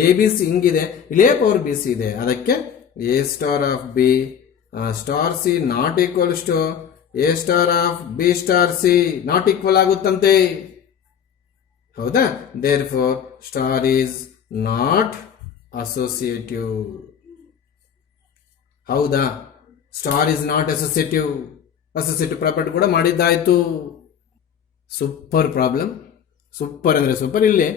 ಎ ಬಿ ಸಿ ಹಿಂಗಿದೆ, ಇಲ್ಲಿ ಎ ಪವರ್ ಬಿ ಸಿ ಇದೆ. ಅದಕ್ಕೆ A star of B star C not equals to A star of B star C not equal ಆಗುತ್ತಂತೆ. ಹೌದಾ? Therefore star is not associative. ಹೌದಾ? Star is not associative. Associative property ಕೂಡ ಮಾಡಿದ್ದಾಯ್ತು. Super problem. ಸೂಪರ್ ಅಂದ್ರೆ ಸೂಪರ್. ಇಲ್ಲಿ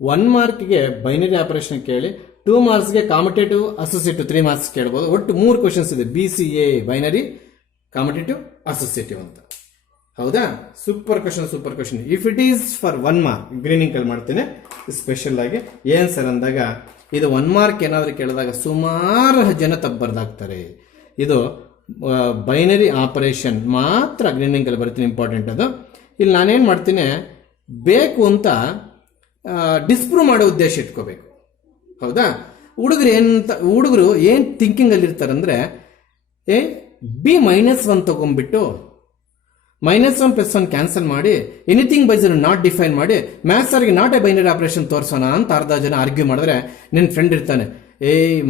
1 ಮಾರ್ಕ್ಗೆ ಬೈನರಿ ಆಪರೇಷನ್ ಕೇಳಿ, 2 ಮಾರ್ಕ್ಸ್ಗೆ ಕಾಮಿಟೇಟಿವ್ ಅಸೋಸಿಯೇಟಿವ್ 3 ಮಾರ್ಕ್ಸ್ ಕೇಳಬಹುದು. ಒಟ್ಟು 3 ಕ್ವಶನ್ಸ್ ಇದೆ, B C A binary commutative associative ಅಂತ. ಹೌದಾ? Super question, super question. If it is for 1 mark greening ಕಲ್ ಮಾಡ್ತೇನೆ ಸ್ಪೆಷಲ್ ಆಗಿ. ಏನ್ ಸರ್ ಅಂದಾಗ, ಇದು 1 ಮಾರ್ಕ್ ಏನಾದ್ರು ಕೇಳಿದಾಗ ಸುಮಾರು ಜನ ತಪ್ಪು ಬರ್ದಾಗ್ತಾರೆ. ಇದು ಬೈನರಿ ಆಪರೇಷನ್ ಮಾತ್ರ ಗ್ರೀನಿಂಗ್ ಕಲ್ ಬರ್ತೀನಿ, ಇಂಪಾರ್ಟೆಂಟ್ ಅದು. ಇಲ್ಲಿ ನಾನೇನ್ ಮಾಡ್ತೀನಿ, ಬೇಕು ಅಂತ ಡಿಸ್ಪ್ರೂವ್ ಮಾಡೋ ಉದ್ದೇಶ ಇಟ್ಕೋಬೇಕು. ಹೌದಾ? ಹುಡುಗರು ಏನ್ ಥಿಂಕಿಂಗ್ ಅಲ್ಲಿ ಇರ್ತಾರಂದ್ರೆ, ಬಿ -1 ತಗೊಂಡ್ಬಿಟ್ಟು -1 + 1 ಕ್ಯಾನ್ಸಲ್ ಮಾಡಿ anything by zero not define ಮಾಡಿ ಮ್ಯಾಥ್ಸ್ ಅವರಿಗೆ ನಾಟ್ ಎ ಬೈನರಿ ಆಪರೇಷನ್ ತೋರ್ಸೋಣ ಅಂತ ಅರ್ಧ ಜನ ಆರ್ಗ್ಯೂ ಮಾಡಿದ್ರೆ, ನಿನ್ನ ಫ್ರೆಂಡ್ ಇರ್ತಾನೆ,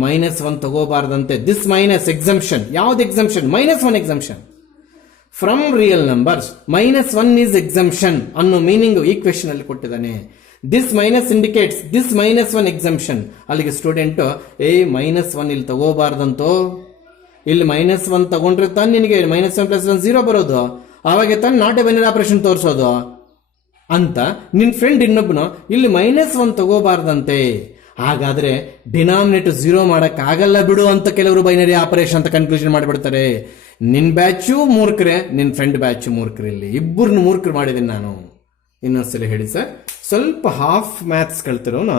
-1 ತಗೋಬಾರ್ದಂತೆ, ದಿಸ್ ಮೈನಸ್ ಎಕ್ಸಂಪ್ಷನ್. ಯಾವ್ದು exemption? -1 exemption from real numbers. -1 is exemption ಅನ್ನೋ ಮೀನಿಂಗ್ ಈಕ್ವೇಶನ್ ಅಲ್ಲಿ ಕೊಟ್ಟಿದ್ದಾನೆ. This minus indicates this -1 exemption. ಅಲ್ಲಿಗೆ ಸ್ಟೂಡೆಂಟ್ -1 ಇಲ್ಲಿ ತಗೋಬಾರ್ದಂತೋ, ಇಲ್ಲಿ -1 ತಗೊಂಡ್ರೆ ತಾನು ನಿನಗೆ -1 + 1 0 ಬರೋದು, ಆವಾಗ ತಾನು ನಾಟ್ ಎ ಬೈನರಿ ಆಪರೇಷನ್ ತೋರಿಸೋದು ಅಂತ ನಿನ್ ಫ್ರೆಂಡ್ ಇನ್ನೊಬ್ಬನು ಇಲ್ಲಿ -1 ತಗೋಬಾರ್ದಂತೆ. ಹಾಗಾದ್ರೆ ಡಿನಾಮಿನೇಟರ್ 0 ಮಾಡಕ್ ಆಗಲ್ಲ ಬಿಡು ಅಂತ ಕೆಲವರು ಬೈನರಿ ಆಪರೇಷನ್ ಅಂತ ಕನ್ಕ್ಲೂಷನ್ ಮಾಡಿಬಿಡ್ತಾರೆ. ನಿನ್ ಬ್ಯಾಚು ಮೂರ್ಖರೆ, ನಿನ್ ಫ್ರೆಂಡ್ ಬ್ಯಾಚು ಮೂರ್ಖರು. ಇಲ್ಲಿ ಇಬ್ಬರನ್ನು ಮೂರ್ಖರು ಮಾಡಿದ್ದೀನಿ ನಾನು. ಇನ್ನೊಂದ್ಸಲ ಹೇಳಿ ಸರ್. ಸ್ವಲ್ಪ ಹಾಫ್ ಮ್ಯಾಥ್ಸ್ ಕಳ್ತಿರೋನು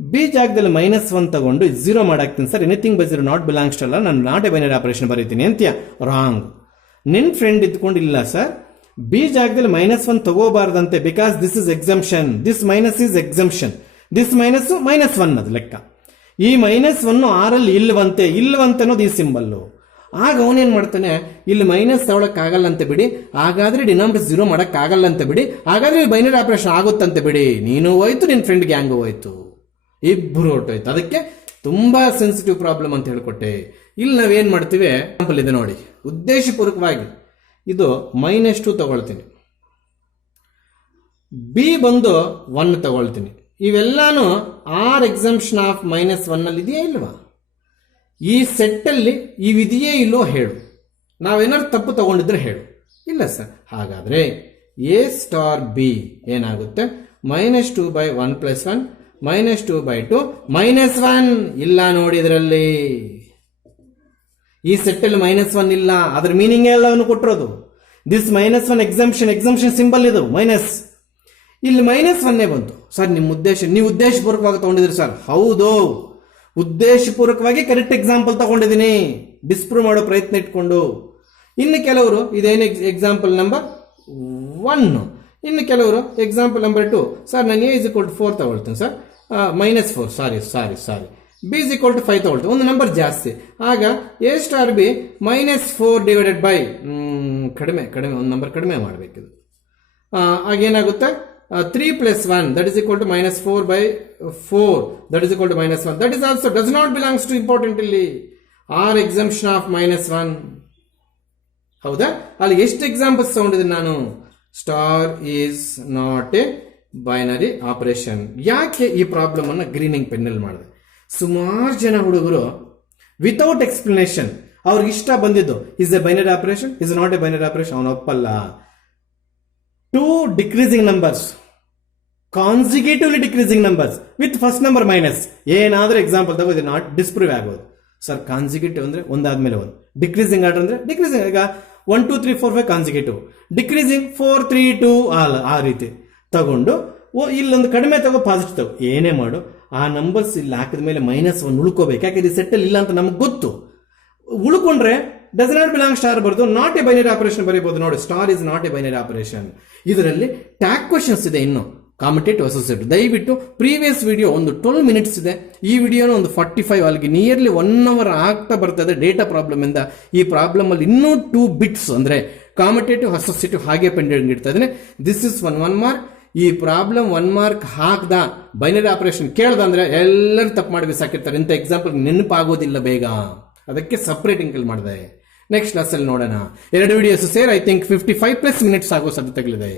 ಬಿ ಜಾಗದಲ್ಲಿ -1 ತಗೊಂಡು 0 ಮಾಡಾಕ್ತೀನಿ sir, anything by zero not belongs to ಅಲ್ಲ, ನಾನು ನಾಟ್ ಎ ಬೈನರಿ ಆಪರೇಷನ್ ಬರೀತೀನಿ ಅಂತೀಯ. ರಾಂಗ್. ನಿನ್ ಫ್ರೆಂಡ್ ಇದ್ಕೊಂಡು, ಇಲ್ಲ ಸರ್, ಬಿ ಜಾಗದಲ್ಲಿ -1 ತಗೋಬಾರ್ದಂತೆ, because this is exemption, this minus is exemption, this minus -1 ಅದು ಲೆಕ್ಕ. ಈ -1 ಆರಲ್ಲಿ ಇಲ್ವಂತೆ ಅನ್ನೋದು ಈ ಸಿಂಬಲ್ಲು. ಆಗ ಅವನೇನ್ ಮಾಡ್ತಾನೆ, ಇಲ್ಲಿ ಮೈನಸ್ ತಗೊಳಕ್ ಆಗಲ್ಲಂತೆ ಬಿಡಿ, ಹಾಗಾದ್ರೆ ಡಿನಾಮಿನೇಟರ್ 0 ಮಾಡಕ್ ಆಗಲ್ಲಂತೆ ಬಿಡಿ, ಹಾಗಾದ್ರೆ ಬೈನರಿ ಆಪರೇಷನ್ ಆಗುತ್ತಂತೆ ಬಿಡಿ. ನೀನು ಹೋಯ್ತು, ನಿನ್ ಫ್ರೆಂಡ್ ಗ್ಯಾಂಗ್ ಹೋಯ್ತು, ಇಬ್ಬರು ಹೊರಟೋಯ್ತು. ಅದಕ್ಕೆ ತುಂಬಾ ಸೆನ್ಸಿಟಿವ್ ಪ್ರಾಬ್ಲಮ್ ಅಂತ ಹೇಳ್ಕೊಟ್ಟೆ. ಇಲ್ಲಿ ನಾವೇನ್ ಮಾಡ್ತೀವಿ, ಎಕ್ಸಾಂಪಲ್ ಇದೆ ನೋಡಿ, ಉದ್ದೇಶಪೂರ್ವಕವಾಗಿ ಇದು -2 ತಗೊಳ್ತೀನಿ, ಬಿ ಬಂದು 1 ತಗೊಳ್ತೀನಿ. ಇವೆಲ್ಲಾನು ಆರ್ ಎಕ್ಸಂಪ್ಷನ್ ಆಫ್ -1 ಅಲ್ಲಿ ಇದೆಯಾ ಇಲ್ವಾ? ಈ ಸೆಟ್ ಅಲ್ಲಿ ಇವಿದೆಯೇ ಇಲ್ಲೋ ಹೇಳು. ನಾವೇನಾದ್ರು ತಪ್ಪು ತಗೊಂಡಿದ್ರೆ ಹೇಳು. ಇಲ್ಲ ಸರ್. ಹಾಗಾದ್ರೆ ಎ ಸ್ಟಾರ್ ಬಿ ಏನಾಗುತ್ತೆ? -2/1 + 1 -2/2 -1 ಇಲ್ಲ ನೋಡಿ ಇದರಲ್ಲಿ. ಈ ಸೆಟ್ ಅಲ್ಲಿ -1 ಇಲ್ಲ, ಅದ್ರ ಮೀನಿಂಗ್ ಎಲ್ಲ ಅವನು ಕೊಟ್ಟಿರೋದು. ದಿಸ್ -1 ಎಕ್ಸಂಪ್ಷನ್ ಸಿಂಬಲ್ ಇದು ಮೈನಸ್. ಇಲ್ಲಿ -1 ಬಂತು ಸರ್. ನೀವು ಉದ್ದೇಶಪೂರ್ವಕವಾಗಿ ತಗೊಂಡಿದ್ರಿ ಸರ್. ಹೌದು, ಉದ್ದೇಶಪೂರ್ವಕವಾಗಿ ಕರೆಕ್ಟ್ ಎಕ್ಸಾಂಪಲ್ ತಗೊಂಡಿದ್ದೀನಿ, ಡಿಸ್ಪ್ರೂವ್ ಮಾಡೋ ಪ್ರಯತ್ನ ಇಟ್ಕೊಂಡು. ಇನ್ನು ಕೆಲವರು ಇದೇನು ಎಕ್ಸಾಂಪಲ್ ನಂಬರ್ 1, ಇನ್ನು ಕೆಲವರು ಎಕ್ಸಾಂಪಲ್ ನಂಬರ್ 2. ಸರ್ ನಾನು A = 4 ತಗೊಳ್ತೀನಿ sir, -4 sorry B is equal to 5 ತಗೊಳ್ತು, ಒಂದು ನಂಬರ್ ಜಾಸ್ತಿ. ಆಗ A star B -4 divided by ಕಡಿಮೆ ಒಂದು ನಂಬರ್ ಕಡಿಮೆ ಮಾಡಬೇಕಿದು. ಆಗೇನಾಗುತ್ತೆ 3 + 1 that is equal to -4/4 that is equal to -1. That is also does not belongs to important ಇಲ್ಲಿ ಆರ್ ಎಕ್ಸಂಪ್ಷನ್ ಆಫ್ -1. ಹೌದಾ? ಅಲ್ಲಿ ಎಷ್ಟು ಎಕ್ಸಾಂಪಲ್ಸ್ ತಗೊಂಡಿದ್ದೀನಿ ನಾನು? Star is not a binary operation. ಯಾಕೆ ಈ ಪ್ರಾಬ್ಲಮ್ ಅನ್ನ ಗ್ರೀನಿಂಗ್ ಪೆನ್ನಲ್ಲಿ ಮಾಡಿದೆ? ಸುಮಾರು ಜನ ಹುಡುಗರು ವಿತೌಟ್ ಎಕ್ಸ್ಪ್ಲನೇಷನ್ ಅವ್ರಿಗೆ ಇಷ್ಟ ಬಂದಿದ್ದು is a binary operation, is not a binary operation, ಅವನು ಒಪ್ಪಲ್ಲ. 2 decreasing numbers, consecutively decreasing numbers with first number minus, ಏನಾದ್ರೂ ಎಕ್ಸಾಂಪಲ್ ತಗೋ, ಇದು ನಾಟ್ ಡಿಸ್ಪ್ರೂವ್ ಆಗೋದು. ಸರ್ ಕಾನ್ಸಿಕ್ಯೂಟಿವ್ ಅಂದ್ರೆ ಒಂದಾದ್ಮೇಲೆ ಒಂದು, ಡಿಕ್ರೀಸಿಂಗ್ ಆರ್ಡರ್ ಅಂದ್ರೆ ಡಿಕ್ರೀಸಿಂಗ್, ಈಗ 1 2 3 4 5 ಕಾನ್ಸಿಕ್ಯೂಟಿವ್, ಡಿಕ್ರೀಸಿಂಗ್ 4 3 2 ಆ ರೀತಿ ತಗೊಂಡು ಇಲ್ಲೊಂದು ಕಡಿಮೆ ತಗೋ, ಪಾಸಿಟಿವ್ ತಗೋ, ಏನೇ ಮಾಡು ಆ ನಂಬರ್ಸ್ ಇಲ್ಲಿ ಹಾಕಿದ ಮೇಲೆ -1 ಉಳ್ಕೋಬೇಕು. ಯಾಕೆ ಇದು ಸೆಟ್ಟಲ್ಲಿ ಇಲ್ಲ ಅಂತ ನಮ್ಗೆ ಗೊತ್ತು. ಉಳ್ಕೊಂಡ್ರೆ ಡಸ್ ನಾಟ್ ಬಿಲಾಂಗ್ ಸ್ಟಾರ್ ಬರ್ದು ನಾಟ್ ಎ ಬೈನರಿ ಆಪರೇಷನ್ ಬರೀಬಹುದು. ನೋಡಿ, star is not a binary operation. ಇದರಲ್ಲಿ ಟ್ಯಾಗ್ ಕ್ವಶನ್ಸ್ ಇದೆ ಇನ್ನು ಕಾಂಪಿಟೇಟಿವ್ ಅಸೋಸಿಯೇಟ್. ದಯವಿಟ್ಟು ಪ್ರೀವಿಯಸ್ ವಿಡಿಯೋ ಒಂದು 12 ಮಿನಿಟ್ಸ್ ಇದೆ, ಈ ವಿಡಿಯೋನ ಒಂದು 45, ಅಲ್ಲಿಗೆ ನಿಯರ್ಲಿ 1 hour ಆಗ್ತಾ ಬರ್ತದೆ ಡೇಟಾ ಪ್ರಾಬ್ಲಮ್ ಇಂದ. ಈ ಪ್ರಾಬ್ಲಮ್ ಅಲ್ಲಿ ಇನ್ನೂ 2 ಬಿಟ್ಸ್ ಅಂದ್ರೆ ಕಾಂಪಿಟೇಟಿವ್ ಅಸೋಸಿಯೇಟಿವ್ ಹಾಗೆ ಪೆಂಡಿಂಗ್ ಇಡ್ತಾ ಇದ್ದೇನೆ. This is 1 mark. ಈ ಪ್ರಾಬ್ಲಮ್ 1 ಮಾರ್ಕ್ ಹಾಕ್ದ ಬೈನರಿ ಆಪರೇಷನ್ ಕೇಳ್ದ ಅಂದ್ರೆ ಎಲ್ಲರೂ ತಪ್ಪು ಮಾಡಿ ಬಿಸಾಕಿರ್ತಾರೆ. ಇಂಥ ಎಕ್ಸಾಂಪಲ್ ನೆನಪಾಗೋದಿಲ್ಲ ಬೇಗ, ಅದಕ್ಕೆ ಸಪ್ರೇಟ್ ಇಂಕಲ್ ಮಾಡಿದೆ. ನೆಕ್ಸ್ಟ್ ಕ್ಲಾಸ್ ಅಲ್ಲಿ ನೋಡೋಣ. 2 ವಿಡಿಯೋಸ್ ಸೇರಿ ಐ ಥಿಂಕ್ 55+ ಮಿನಿಟ್ಸ್ ಆಗೋ ಸಾಧ್ಯತೆಗಳಿದೆ.